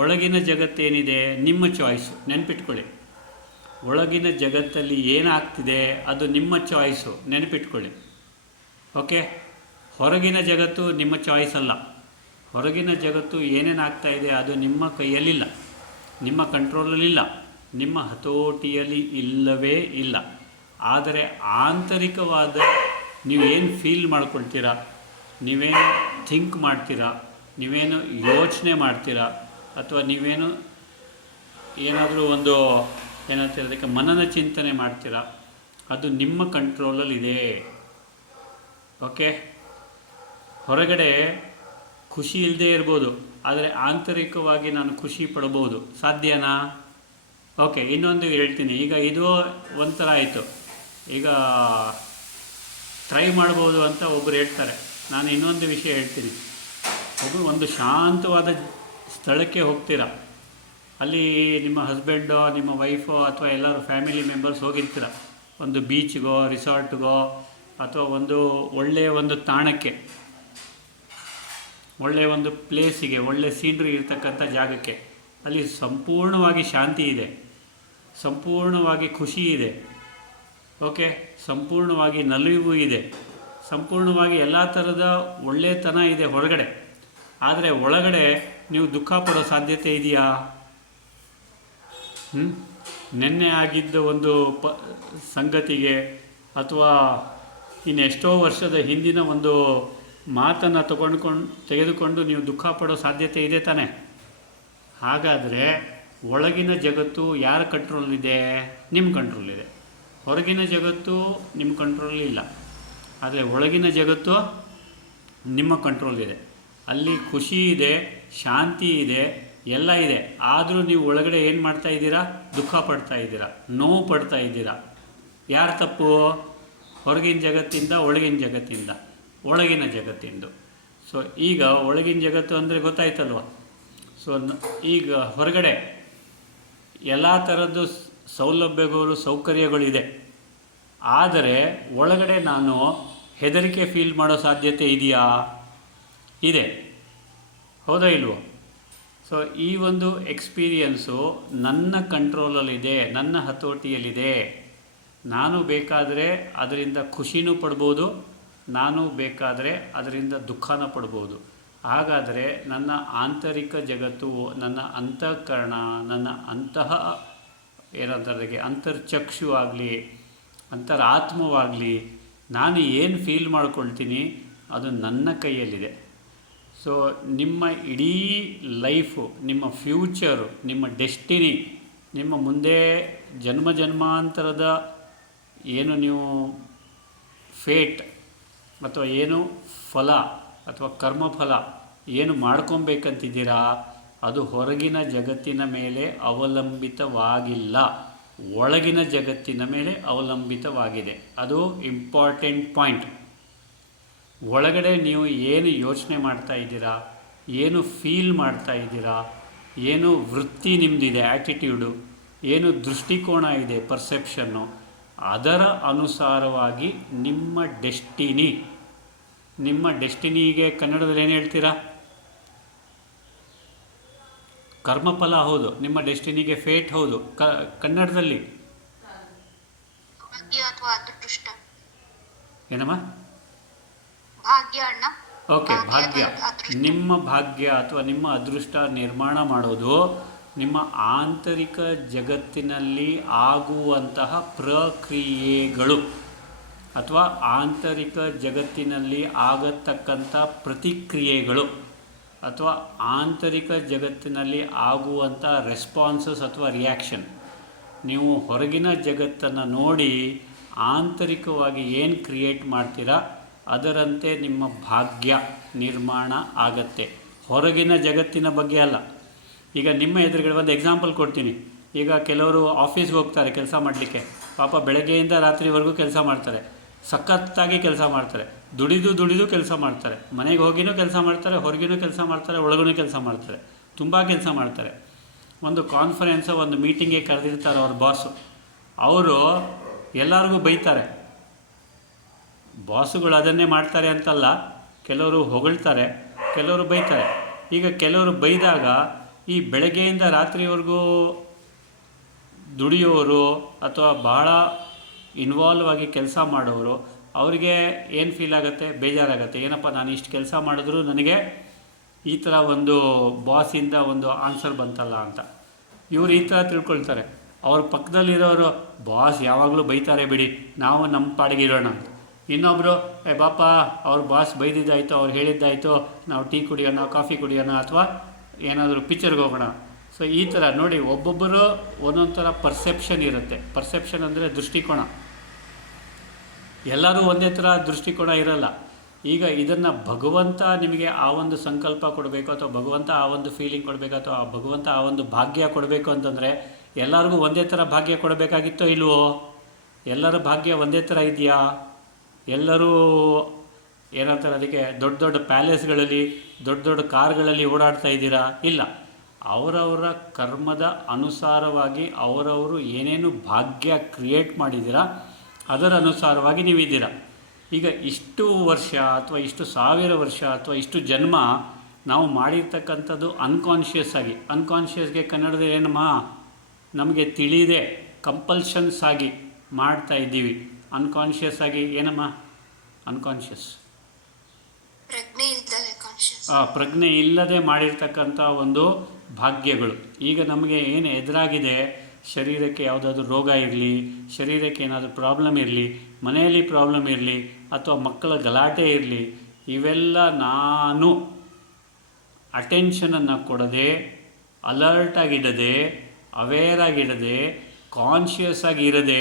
ಒಳಗಿನ ಜಗತ್ತೇನಿದೆ ನಿಮ್ಮ ಚಾಯ್ಸು, ನೆನಪಿಟ್ಕೊಳ್ಳಿ. ಒಳಗಿನ ಜಗತ್ತಲ್ಲಿ ಏನಾಗ್ತಿದೆ ಅದು ನಿಮ್ಮ ಚಾಯ್ಸು, ನೆನಪಿಟ್ಕೊಳ್ಳಿ. ಓಕೆ, ಹೊರಗಿನ ಜಗತ್ತು ನಿಮ್ಮ ಚಾಯ್ಸ್ ಅಲ್ಲ. ಹೊರಗಿನ ಜಗತ್ತು ಏನೇನಾಗ್ತಾ ಇದೆ ಅದು ನಿಮ್ಮ ಕೈಯಲ್ಲಿಲ್ಲ, ನಿಮ್ಮ ಕಂಟ್ರೋಲಲ್ಲಿಲ್ಲ, ನಿಮ್ಮ ಹತೋಟಿಯಲ್ಲಿ ಇಲ್ಲವೇ ಇಲ್ಲ. ಆದರೆ ಆಂತರಿಕವಾದ ನೀವೇನು ಫೀಲ್ ಮಾಡ್ಕೊಳ್ತೀರಾ, ನೀವೇನು ಥಿಂಕ್ ಮಾಡ್ತೀರಾ, ನೀವೇನು ಯೋಚನೆ ಮಾಡ್ತೀರಾ, ಅಥವಾ ನೀವೇನು ಏನಾದರೂ ಒಂದು ಏನಂತೀರ ಅದಕ್ಕೆ ಮನನ ಚಿಂತನೆ ಮಾಡ್ತೀರಾ, ಅದು ನಿಮ್ಮ ಕಂಟ್ರೋಲಲ್ಲಿದೆ. ಓಕೆ, ಹೊರಗಡೆ ಖುಷಿ ಇಲ್ಲದೆ ಇರ್ಬೋದು, ಆದರೆ ಆಂತರಿಕವಾಗಿ ನಾನು ಖುಷಿ ಪಡ್ಬೋದು. ಸಾಧ್ಯನಾ? ಓಕೆ, ಇನ್ನೊಂದು ಹೇಳ್ತೀನಿ. ಈಗ ಇದು ಒಂಥರ ಆಯಿತು, ಈಗ ಟ್ರೈ ಮಾಡ್ಬೋದು ಅಂತ ಒಬ್ಬರು ಹೇಳ್ತಾರೆ. ನಾನು ಇನ್ನೊಂದು ವಿಷಯ ಹೇಳ್ತೀನಿ. ಒಬ್ಬರು ಒಂದು ಶಾಂತವಾದ ಸ್ಥಳಕ್ಕೆ ಹೋಗ್ತೀರಾ, ಅಲ್ಲಿ ನಿಮ್ಮ ಹಸ್ಬೆಂಡೋ ನಿಮ್ಮ ವೈಫೋ ಅಥವಾ ಎಲ್ಲರೂ ಫ್ಯಾಮಿಲಿ ಮೆಂಬರ್ಸ್ ಹೋಗಿರ್ತೀರ, ಒಂದು ಬೀಚ್ಗೋ, ರಿಸಾರ್ಟ್ಗೋ, ಅಥವಾ ಒಂದು ಒಳ್ಳೆಯ ಒಂದು ತಾಣಕ್ಕೆ, ಒಳ್ಳೆಯ ಒಂದು ಪ್ಲೇಸಿಗೆ, ಒಳ್ಳೆಯ ಸೀನ್ರಿ ಇರ್ತಕ್ಕಂಥ ಜಾಗಕ್ಕೆ. ಅಲ್ಲಿ ಸಂಪೂರ್ಣವಾಗಿ ಶಾಂತಿ ಇದೆ, ಸಂಪೂರ್ಣವಾಗಿ ಖುಷಿ ಇದೆ. ಓಕೆ, ಸಂಪೂರ್ಣವಾಗಿ ನಲಿವು ಇದೆ, ಸಂಪೂರ್ಣವಾಗಿ ಎಲ್ಲ ಥರದ ಒಳ್ಳೆತನ ಇದೆ ಹೊರಗಡೆ. ಆದರೆ ಒಳಗಡೆ ನೀವು ದುಃಖ ಪಡೋ ಸಾಧ್ಯತೆ ಇದೆಯಾ? ನೆನ್ನೆ ಆಗಿದ್ದ ಒಂದು ಸಂಗತಿಗೆ ಅಥವಾ ಇನ್ನೆಷ್ಟೋ ವರ್ಷದ ಹಿಂದಿನ ಒಂದು ಮಾತನ್ನು ತೆಗೆದುಕೊಂಡು ನೀವು ದುಃಖ ಪಡೋ ಸಾಧ್ಯತೆ ಇದೆ ತಾನೆ? ಹಾಗಾದರೆ ಒಳಗಿನ ಜಗತ್ತು ಯಾರ ಕಂಟ್ರೋಲಿದೆ? ನಿಮ್ಮ ಕಂಟ್ರೋಲಿದೆ. ಹೊರಗಿನ ಜಗತ್ತು ನಿಮ್ಮ ಕಂಟ್ರೋಲಿಲ್ಲ, ಆದರೆ ಒಳಗಿನ ಜಗತ್ತು ನಿಮ್ಮ ಕಂಟ್ರೋಲಿದೆ. ಅಲ್ಲಿ ಖುಷಿ ಇದೆ, ಶಾಂತಿ ಇದೆ, ಎಲ್ಲ ಇದೆ. ಆದರೂ ನೀವು ಒಳಗಡೆ ಏನು ಮಾಡ್ತಾ ಇದ್ದೀರಾ? ದುಃಖ ಪಡ್ತಾ ಇದ್ದೀರಾ, ನೋವು ಪಡ್ತಾ ಇದ್ದೀರಾ. ಯಾರು ತಪ್ಪು? ಹೊರಗಿನ ಜಗತ್ತಿಂದ, ಒಳಗಿನ ಜಗತ್ತಿಂದ? ಒಳಗಿನ ಜಗತ್ತಿಂದು. ಸೊ ಈಗ ಒಳಗಿನ ಜಗತ್ತು ಅಂದರೆ ಗೊತ್ತಾಯ್ತಲ್ವ? ಸೊ ಈಗ ಹೊರಗಡೆ ಎಲ್ಲ ಥರದ್ದು ಸೌಲಭ್ಯಗಳು, ಸೌಕರ್ಯಗಳಿದೆ. ಆದರೆ ಒಳಗಡೆ ನಾನು ಹೆದರಿಕೆ ಫೀಲ್ ಮಾಡೋ ಸಾಧ್ಯತೆ ಇದೆಯಾ? ಇದೆ. ಹೌದಾ ಇಲ್ವೋ? ಸೊ ಈ ಒಂದು ಎಕ್ಸ್ಪೀರಿಯನ್ಸು ನನ್ನ ಕಂಟ್ರೋಲಲ್ಲಿದೆ, ನನ್ನ ಹತೋಟಿಯಲ್ಲಿದೆ. ನಾನು ಬೇಕಾದರೆ ಅದರಿಂದ ಖುಷಿನೂ ಪಡ್ಬೋದು, ನಾನು ಬೇಕಾದರೆ ಅದರಿಂದ ದುಃಖನ ಪಡ್ಬೋದು. ಹಾಗಾದರೆ ನನ್ನ ಆಂತರಿಕ ಜಗತ್ತು, ನನ್ನ ಅಂತಃಕರಣ, ನನ್ನ ಏನಂತಾರೆ ಅಂತರ್ಚಕ್ಷು ಆಗಲಿ, ಅಂತರಾತ್ಮವಾಗಲಿ, ನಾನು ಏನು ಫೀಲ್ ಮಾಡ್ಕೊಳ್ತೀನಿ ಅದು ನನ್ನ ಕೈಯಲ್ಲಿದೆ. ಸೊ ನಿಮ್ಮ ಇಡೀ ಲೈಫು, ನಿಮ್ಮ ಫ್ಯೂಚರು, ನಿಮ್ಮ ಡೆಸ್ಟಿನಿ, ನಿಮ್ಮ ಮುಂದೆ ಜನ್ಮ ಜನ್ಮಾಂತರದ ಏನು ನೀವು ಫೇಟ್ ಅಥವಾ ಏನು ಫಲ ಅಥವಾ ಕರ್ಮಫಲ ಏನು ಮಾಡ್ಕೊಬೇಕಂತಿದ್ದೀರಾ ಅದು ಹೊರಗಿನ ಜಗತ್ತಿನ ಮೇಲೆ ಅವಲಂಬಿತವಾಗಿಲ್ಲ, ಒಳಗಿನ ಜಗತ್ತಿನ ಮೇಲೆ ಅವಲಂಬಿತವಾಗಿದೆ. ಅದು ಇಂಪಾರ್ಟೆಂಟ್ ಪಾಯಿಂಟ್. ಒಳಗಡೆ ನೀವು ಏನು ಯೋಚನೆ ಮಾಡ್ತಾ ಇದ್ದೀರಾ, ಏನು ಫೀಲ್ ಮಾಡ್ತಾ ಇದ್ದೀರಾ, ಏನು ವೃತ್ತಿ ನಿಮ್ಮದಿದೆ, ಆ್ಯಟಿಟ್ಯೂಡು, ಏನು ದೃಷ್ಟಿಕೋನ ಇದೆ, ಪರ್ಸೆಪ್ಷನ್ನು, ಅದರ ಅನುಸಾರವಾಗಿ ನಿಮ್ಮ ಡೆಸ್ಟಿನಿಗೆ ಕನ್ನಡದಲ್ಲಿ ಏನು ಹೇಳ್ತೀರಾ? ಕರ್ಮಫಲ ಹೌದು, ನಿಮ್ಮ ಡೆಸ್ಟಿನಿಗೆ ಫೇಟ್ ಹೌದು. ಕನ್ನಡದಲ್ಲಿ ಏನಮ್ಮ? ಓಕೆ, ಭಾಗ್ಯ. ನಿಮ್ಮ ಭಾಗ್ಯ ಅಥವಾ ನಿಮ್ಮ ಅದೃಷ್ಟ ನಿರ್ಮಾಣ ಮಾಡೋದು ನಿಮ್ಮ ಆಂತರಿಕ ಜಗತ್ತಿನಲ್ಲಿ ಆಗುವಂತಹ ಪ್ರಕ್ರಿಯೆಗಳು ಅಥವಾ ಆಂತರಿಕ ಜಗತ್ತಿನಲ್ಲಿ ಆಗತಕ್ಕಂಥ ಪ್ರತಿಕ್ರಿಯೆಗಳು ಅಥವಾ ಆಂತರಿಕ ಜಗತ್ತಿನಲ್ಲಿ ಆಗುವಂಥ ರೆಸ್ಪಾನ್ಸಸ್ ಅಥವಾ ರಿಯಾಕ್ಷನ್. ನೀವು ಹೊರಗಿನ ಜಗತ್ತನ್ನು ನೋಡಿ ಆಂತರಿಕವಾಗಿ ಏನು ಕ್ರಿಯೇಟ್ ಮಾಡ್ತೀರಾ ಅದರಂತೆ ನಿಮ್ಮ ಭಾಗ್ಯ ನಿರ್ಮಾಣ ಆಗತ್ತೆ, ಹೊರಗಿನ ಜಗತ್ತಿನ ಬಗ್ಗೆ ಅಲ್ಲ. ಈಗ ನಿಮ್ಮ ಎದುರುಗಡೆ ಒಂದು ಎಕ್ಸಾಂಪಲ್ ಕೊಡ್ತೀನಿ. ಈಗ ಕೆಲವರು ಆಫೀಸ್ಗೆ ಹೋಗ್ತಾರೆ ಕೆಲಸ ಮಾಡಲಿಕ್ಕೆ, ಪಾಪ ಬೆಳಗ್ಗೆಯಿಂದ ರಾತ್ರಿವರೆಗೂ ಕೆಲಸ ಮಾಡ್ತಾರೆ, ಸಖತ್ತಾಗಿ ಕೆಲಸ ಮಾಡ್ತಾರೆ, ದುಡಿದು ಕೆಲಸ ಮಾಡ್ತಾರೆ, ಮನೆಗೆ ಹೋಗಿನೂ ಕೆಲಸ ಮಾಡ್ತಾರೆ, ಹೊರಗಿನೂ ಕೆಲಸ ಮಾಡ್ತಾರೆ, ಒಳಗೂ ಕೆಲಸ ಮಾಡ್ತಾರೆ, ತುಂಬ ಕೆಲಸ ಮಾಡ್ತಾರೆ. ಒಂದು ಕಾನ್ಫರೆನ್ಸು, ಒಂದು ಮೀಟಿಂಗಿಗೆ ಕರೆದಿರ್ತಾರೆ ಅವ್ರ ಬಾಸು, ಅವರು ಎಲ್ಲರಿಗೂ ಬೈತಾರೆ. ಬಾಸುಗಳು ಅದನ್ನೇ ಮಾಡ್ತಾರೆ ಅಂತಲ್ಲ, ಕೆಲವರು ಹೊಗಳ್ತಾರೆ, ಕೆಲವರು ಬೈತಾರೆ. ಈಗ ಕೆಲವರು ಬೈದಾಗ ಈ ಬೆಳಗ್ಗೆಯಿಂದ ರಾತ್ರಿವರೆಗೂ ದುಡಿಯೋರು ಅಥವಾ ಬಹಳ ಇನ್ವಾಲ್ವ್ ಆಗಿ ಕೆಲಸ ಮಾಡೋರು, ಅವರಿಗೆ ಏನು ಫೀಲ್ ಆಗುತ್ತೆ? ಬೇಜಾರಾಗುತ್ತೆ. ಏನಪ್ಪ, ನಾನು ಇಷ್ಟು ಕೆಲಸ ಮಾಡಿದ್ರು ನನಗೆ ಈ ಥರ ಒಂದು ಬಾಸಿಂದ ಒಂದು ಆನ್ಸರ್ ಬಂತಲ್ಲ ಅಂತ ಇವರು ಈ ಥರ ತಿಳ್ಕೊಳ್ತಾರೆ. ಅವ್ರ ಪಕ್ಕದಲ್ಲಿರೋರು, ಬಾಸ್ ಯಾವಾಗಲೂ ಬೈತಾರೆ ಬಿಡಿ, ನಾವು ನಮ್ಮ ಪಾಡಿಗೆ ಇರೋಣ ಅಂತ. ಇನ್ನೊಬ್ಬರು, ಬಾಪ ಅವ್ರ ಬಾಸ್ ಬೈದಿದ್ದಾಯಿತು, ಅವ್ರು ಹೇಳಿದ್ದಾಯಿತು, ನಾವು ಟೀ ಕುಡಿಯೋಣ, ಕಾಫಿ ಕುಡಿಯೋಣ, ಅಥವಾ ಏನಾದರೂ ಪಿಕ್ಚರ್ಗೆ ಹೋಗೋಣ. ಸೊ ಈ ಥರ ನೋಡಿ, ಒಬ್ಬೊಬ್ಬರು ಒಂದೊಂದು ಥರ ಪರ್ಸೆಪ್ಷನ್ ಇರುತ್ತೆ. ಪರ್ಸೆಪ್ಷನ್ ಅಂದರೆ ದೃಷ್ಟಿಕೋನ. ಎಲ್ಲರೂ ಒಂದೇ ಥರ ದೃಷ್ಟಿಕೋನ ಇರಲ್ಲ. ಈಗ ಇದನ್ನು ಭಗವಂತ ನಿಮಗೆ ಆ ಒಂದು ಸಂಕಲ್ಪ ಕೊಡಬೇಕು, ಅಥವಾ ಭಗವಂತ ಆ ಒಂದು ಫೀಲಿಂಗ್ ಕೊಡಬೇಕು, ಅಥವಾ ಭಗವಂತ ಆ ಒಂದು ಭಾಗ್ಯ ಕೊಡಬೇಕು ಅಂತಂದರೆ ಎಲ್ಲರಿಗೂ ಒಂದೇ ಥರ ಭಾಗ್ಯ ಕೊಡಬೇಕಾಗಿತ್ತೋ ಇಲ್ವೋ? ಎಲ್ಲರ ಭಾಗ್ಯ ಒಂದೇ ಥರ ಇದೆಯಾ? ಎಲ್ಲರೂ ಏನಂತಾರೆ ಅದಕ್ಕೆ, ದೊಡ್ಡ ದೊಡ್ಡ ಪ್ಯಾಲೇಸ್ಗಳಲ್ಲಿ ದೊಡ್ಡ ದೊಡ್ಡ ಕಾರ್ಗಳಲ್ಲಿ ಓಡಾಡ್ತಾ ಇದ್ದೀರಾ? ಇಲ್ಲ. ಅವರವರ ಕರ್ಮದ ಅನುಸಾರವಾಗಿ ಅವರವರು ಏನೇನು ಭಾಗ್ಯ ಕ್ರಿಯೇಟ್ ಮಾಡಿದ್ದೀರಾ ಅದರ ಅನುಸಾರವಾಗಿ ನೀವಿದ್ದೀರಾ. ಈಗ ಇಷ್ಟು ವರ್ಷ ಅಥವಾ ಇಷ್ಟು ಸಾವಿರ ವರ್ಷ ಅಥವಾ ಇಷ್ಟು ಜನ್ಮ ನಾವು ಮಾಡಿರ್ತಕ್ಕಂಥದ್ದು ಅನ್ಕಾನ್ಷಿಯಸ್ ಆಗಿ. ಅನ್ಕಾನ್ಷಿಯಸ್ಗೆ ಕನ್ನಡದಲ್ಲಿ ಏನಮ್ಮ? ನಮಗೆ ತಿಳಿದೇ ಕಂಪಲ್ಷನ್ಸ್ ಆಗಿ ಮಾಡ್ತಾ ಇದ್ದೀವಿ. ಅನ್ಕಾನ್ಷಿಯಸ್ ಆಗಿ ಏನಮ್ಮ? ಅನ್ಕಾನ್ಷಿಯಸ್ ಪ್ರಜ್ಞೆ ಇಲ್ಲದೆ ಮಾಡಿರ್ತಕ್ಕಂಥ ಒಂದು ಭಾಗ್ಯಗಳು. ಈಗ ನಮಗೆ ಏನು ಎದುರಾಗಿದೆ, ಶರೀರಕ್ಕೆ ಯಾವುದಾದ್ರೂ ರೋಗ ಇರಲಿ, ಶರೀರಕ್ಕೆ ಏನಾದರೂ ಪ್ರಾಬ್ಲಮ್ ಇರಲಿ, ಮನೆಯಲ್ಲಿ ಪ್ರಾಬ್ಲಮ್ ಇರಲಿ, ಅಥವಾ ಮಕ್ಕಳ ಗಲಾಟೆ ಇರಲಿ, ಇವೆಲ್ಲ ನಾನು ಅಟೆನ್ಷನನ್ನು ಕೊಡದೆ, ಅಲರ್ಟಾಗಿಡದೆ, ಅವೇರಾಗಿಡದೆ, ಕಾನ್ಷಿಯಸ್ ಆಗಿ ಇರದೆ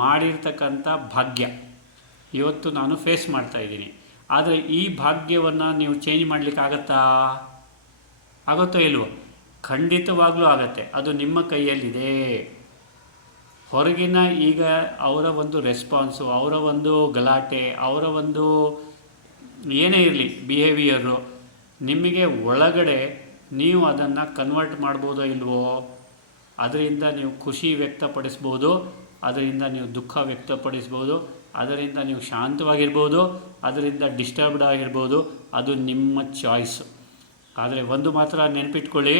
ಮಾಡಿರ್ತಕ್ಕಂಥ ಭಾಗ್ಯ ಇವತ್ತು ನಾನು ಫೇಸ್ ಮಾಡ್ತಾಯಿದ್ದೀನಿ. ಆದರೆ ಈ ಭಾಗ್ಯವನ್ನು ನೀವು ಚೇಂಜ್ ಮಾಡಲಿಕ್ಕಾಗತ್ತಾ? ಆಗುತ್ತೋ ಇಲ್ವೋ? ಖಂಡಿತವಾಗ್ಲೂ ಆಗತ್ತೆ. ಅದು ನಿಮ್ಮ ಕೈಯಲ್ಲಿದೆ. ಹೊರಗಿನ ಈಗ ಅವರ ಒಂದು ರೆಸ್ಪಾನ್ಸು, ಅವರ ಒಂದು ಗಲಾಟೆ, ಅವರ ಒಂದು ಏನೇ ಇರಲಿ ಬಿಹೇವಿಯರು, ನಿಮಗೆ ಒಳಗಡೆ ನೀವು ಅದನ್ನು ಕನ್ವರ್ಟ್ ಮಾಡ್ಬೋದೋ ಇಲ್ವೋ? ಅದರಿಂದ ನೀವು ಖುಷಿ ವ್ಯಕ್ತಪಡಿಸ್ಬೋದು, ಅದರಿಂದ ನೀವು ದುಃಖ ವ್ಯಕ್ತಪಡಿಸ್ಬೋದು, ಅದರಿಂದ ನೀವು ಶಾಂತವಾಗಿರ್ಬೋದು, ಅದರಿಂದ ಡಿಸ್ಟರ್ಬ್ಡ್ ಆಗಿರ್ಬೋದು. ಅದು ನಿಮ್ಮ ಚಾಯ್ಸು. ಆದರೆ ಒಂದು ಮಾತ್ರ ನೆನಪಿಟ್ಕೊಳ್ಳಿ,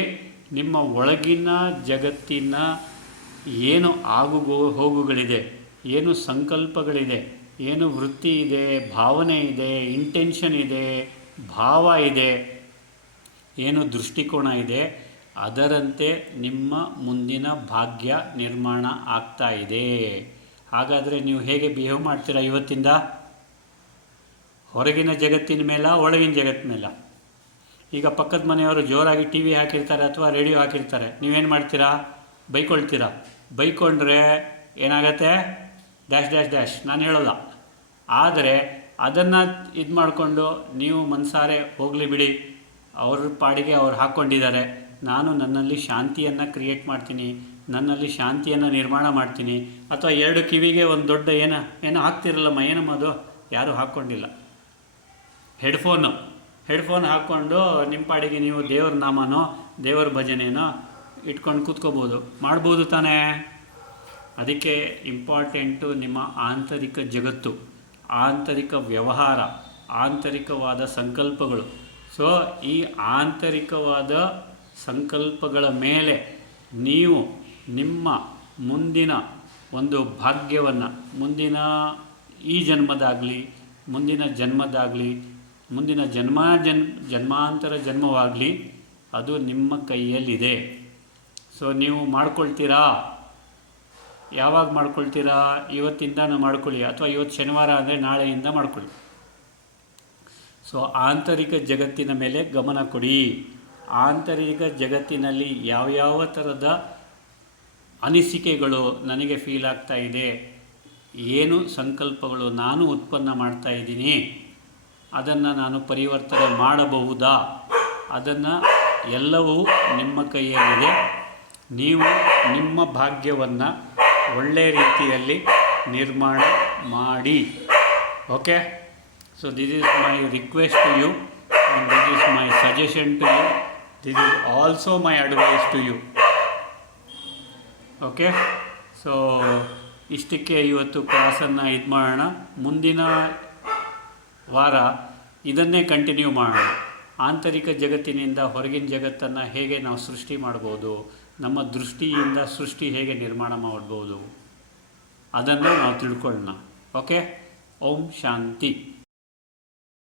ನಿಮ್ಮ ಒಳಗಿನ ಜಗತ್ತಿನ ಏನು ಹೋಗುಗಳಿದೆ, ಏನು ಸಂಕಲ್ಪಗಳಿದೆ, ಏನು ವೃತ್ತಿ ಇದೆ, ಭಾವನೆ ಇದೆ, ಇಂಟೆನ್ಷನ್ ಇದೆ, ಭಾವ ಇದೆ, ಏನು ದೃಷ್ಟಿಕೋನ ಇದೆ, ಅದರಂತೆ ನಿಮ್ಮ ಮುಂದಿನ ಭಾಗ್ಯ ನಿರ್ಮಾಣ ಆಗ್ತಾ ಇದೆ. ಹಾಗಾದರೆ ನೀವು ಹೇಗೆ ಬಿಹೇವ್ ಮಾಡ್ತೀರಾ ಇವತ್ತಿಂದ? ಹೊರಗಿನ ಜಗತ್ತಿನ ಮೇಲೆ, ಒಳಗಿನ ಜಗತ್ತಿನ ಮೇಲೆ? ಈಗ ಪಕ್ಕದ ಮನೆಯವರು ಜೋರಾಗಿ ಟಿ ವಿ ಹಾಕಿರ್ತಾರೆ ಅಥವಾ ರೇಡಿಯೋ ಹಾಕಿರ್ತಾರೆ, ನೀವೇನು ಮಾಡ್ತೀರಾ? ಬೈಕೊಳ್ತೀರಾ. ಬೈಕೊಂಡ್ರೆ ಏನಾಗತ್ತೆ? ಡ್ಯಾಶ್ ಡ್ಯಾಶ್ ಡ್ಯಾಶ್, ನಾನು ಹೇಳೋಲ್ಲ. ಆದರೆ ಅದನ್ನು ಇದು ಮಾಡಿಕೊಂಡು ನೀವು ಮನಸಾರೆ ಹೋಗಲಿ ಬಿಡಿ, ಅವ್ರ ಪಾಡಿಗೆ ಅವ್ರು ಹಾಕ್ಕೊಂಡಿದ್ದಾರೆ, ನಾನು ನನ್ನಲ್ಲಿ ಶಾಂತಿಯನ್ನು ಕ್ರಿಯೇಟ್ ಮಾಡ್ತೀನಿ, ನನ್ನಲ್ಲಿ ಶಾಂತಿಯನ್ನು ನಿರ್ಮಾಣ ಮಾಡ್ತೀನಿ. ಅಥವಾ ಎರಡು ಕಿವಿಗೆ ಒಂದು ದೊಡ್ಡ ಏನೋ ಹಾಕ್ತಿರಲ್ಲಮ್ಮ, ಏನಮ್ಮ ಅದು, ಯಾರೂ ಹಾಕ್ಕೊಂಡಿಲ್ಲ, ಹೆಡ್ಫೋನ್ ಹಾಕ್ಕೊಂಡು ನಿಮ್ಮ ಪಾಡಿಗೆ ನೀವು ದೇವ್ರ ನಾಮನೋ ದೇವರ ಭಜನೆನೋ ಇಟ್ಕೊಂಡು ಕೂತ್ಕೋಬೋದು, ಮಾಡ್ಬೋದು ತಾನೇ. ಅದಕ್ಕೆ ಇಂಪಾರ್ಟೆಂಟು ನಿಮ್ಮ ಆಂತರಿಕ ಜಗತ್ತು, ಆಂತರಿಕ ವ್ಯವಹಾರ, ಆಂತರಿಕವಾದ ಸಂಕಲ್ಪಗಳು. ಸೊ ಈ ಆಂತರಿಕವಾದ ಸಂಕಲ್ಪಗಳ ಮೇಲೆ ನೀವು ನಿಮ್ಮ ಮುಂದಿನ ಒಂದು ಭಾಗ್ಯವನ್ನು, ಮುಂದಿನ ಈ ಜನ್ಮದಾಗಲಿ, ಮುಂದಿನ ಜನ್ಮದಾಗಲಿ, ಮುಂದಿನ ಜನ್ಮಾಂತರ ಜನ್ಮವಾಗಲಿ, ಅದು ನಿಮ್ಮ ಕೈಯಲ್ಲಿದೆ. ಸೊ ನೀವು ಮಾಡ್ಕೊಳ್ತೀರಾ, ಯಾವಾಗ ಮಾಡ್ಕೊಳ್ತೀರಾ? ಇವತ್ತಿಂದನೂ ಮಾಡ್ಕೊಳ್ಳಿ, ಅಥವಾ ಇವತ್ತು ಶನಿವಾರ ಅಂದರೆ ನಾಳೆಯಿಂದ ಮಾಡ್ಕೊಳ್ಳಿ. ಸೊ ಆಂತರಿಕ ಜಗತ್ತಿನ ಮೇಲೆ ಗಮನ ಕೊಡಿ. ಆಂತರಿಕ ಜಗತ್ತಿನಲ್ಲಿ ಯಾವ್ಯಾವ ಥರದ ಅನಿಸಿಕೆಗಳು ನನಗೆ ಫೀಲ್ ಆಗ್ತಾ ಇದೆ, ಏನು ಸಂಕಲ್ಪಗಳು ನಾನು ಉತ್ಪನ್ನ ಮಾಡ್ತಾ ಇದ್ದೀನಿ, ಅದನ್ನು ನಾನು ಪರಿವರ್ತನೆ ಮಾಡಬಹುದಾ, ಅದನ್ನು ಎಲ್ಲವೂ ನಿಮ್ಮ ಕೈಯಲ್ಲಿದೆ. ನೀವು ನಿಮ್ಮ ಭಾಗ್ಯವನ್ನು ಒಳ್ಳೆಯ ರೀತಿಯಲ್ಲಿ ನಿರ್ಮಾಣ ಮಾಡಿ. Okay, so this is my request to you, and this is my suggestion to you, this is also my advice to you. Okay, so ಇಷ್ಟಕ್ಕೆ ಇವತ್ತು ಕ್ಲಾಸನ್ನು ಇದು ಮಾಡೋಣ. ಮುಂದಿನ ವಾರ ಇದನ್ನೇ ಕಂಟಿನ್ಯೂ ಮಾಡೋಣ. ಆಂತರಿಕ ಜಗತ್ತಿನಿಂದ ಹೊರಗಿನ ಜಗತ್ತನ್ನು ಹೇಗೆ ನಾವು ಸೃಷ್ಟಿ ಮಾಡ್ಬೋದು, ನಮ್ಮ ದೃಷ್ಟಿಯಿಂದ ಸೃಷ್ಟಿ ಹೇಗೆ ನಿರ್ಮಾಣ ಮಾಡ್ಬೋದು, ಅದನ್ನು ನಾವು ತಿಳ್ಕೊಳ್ಳೋಣ. ಓಕೆ, ಓಂ ಶಾಂತಿ.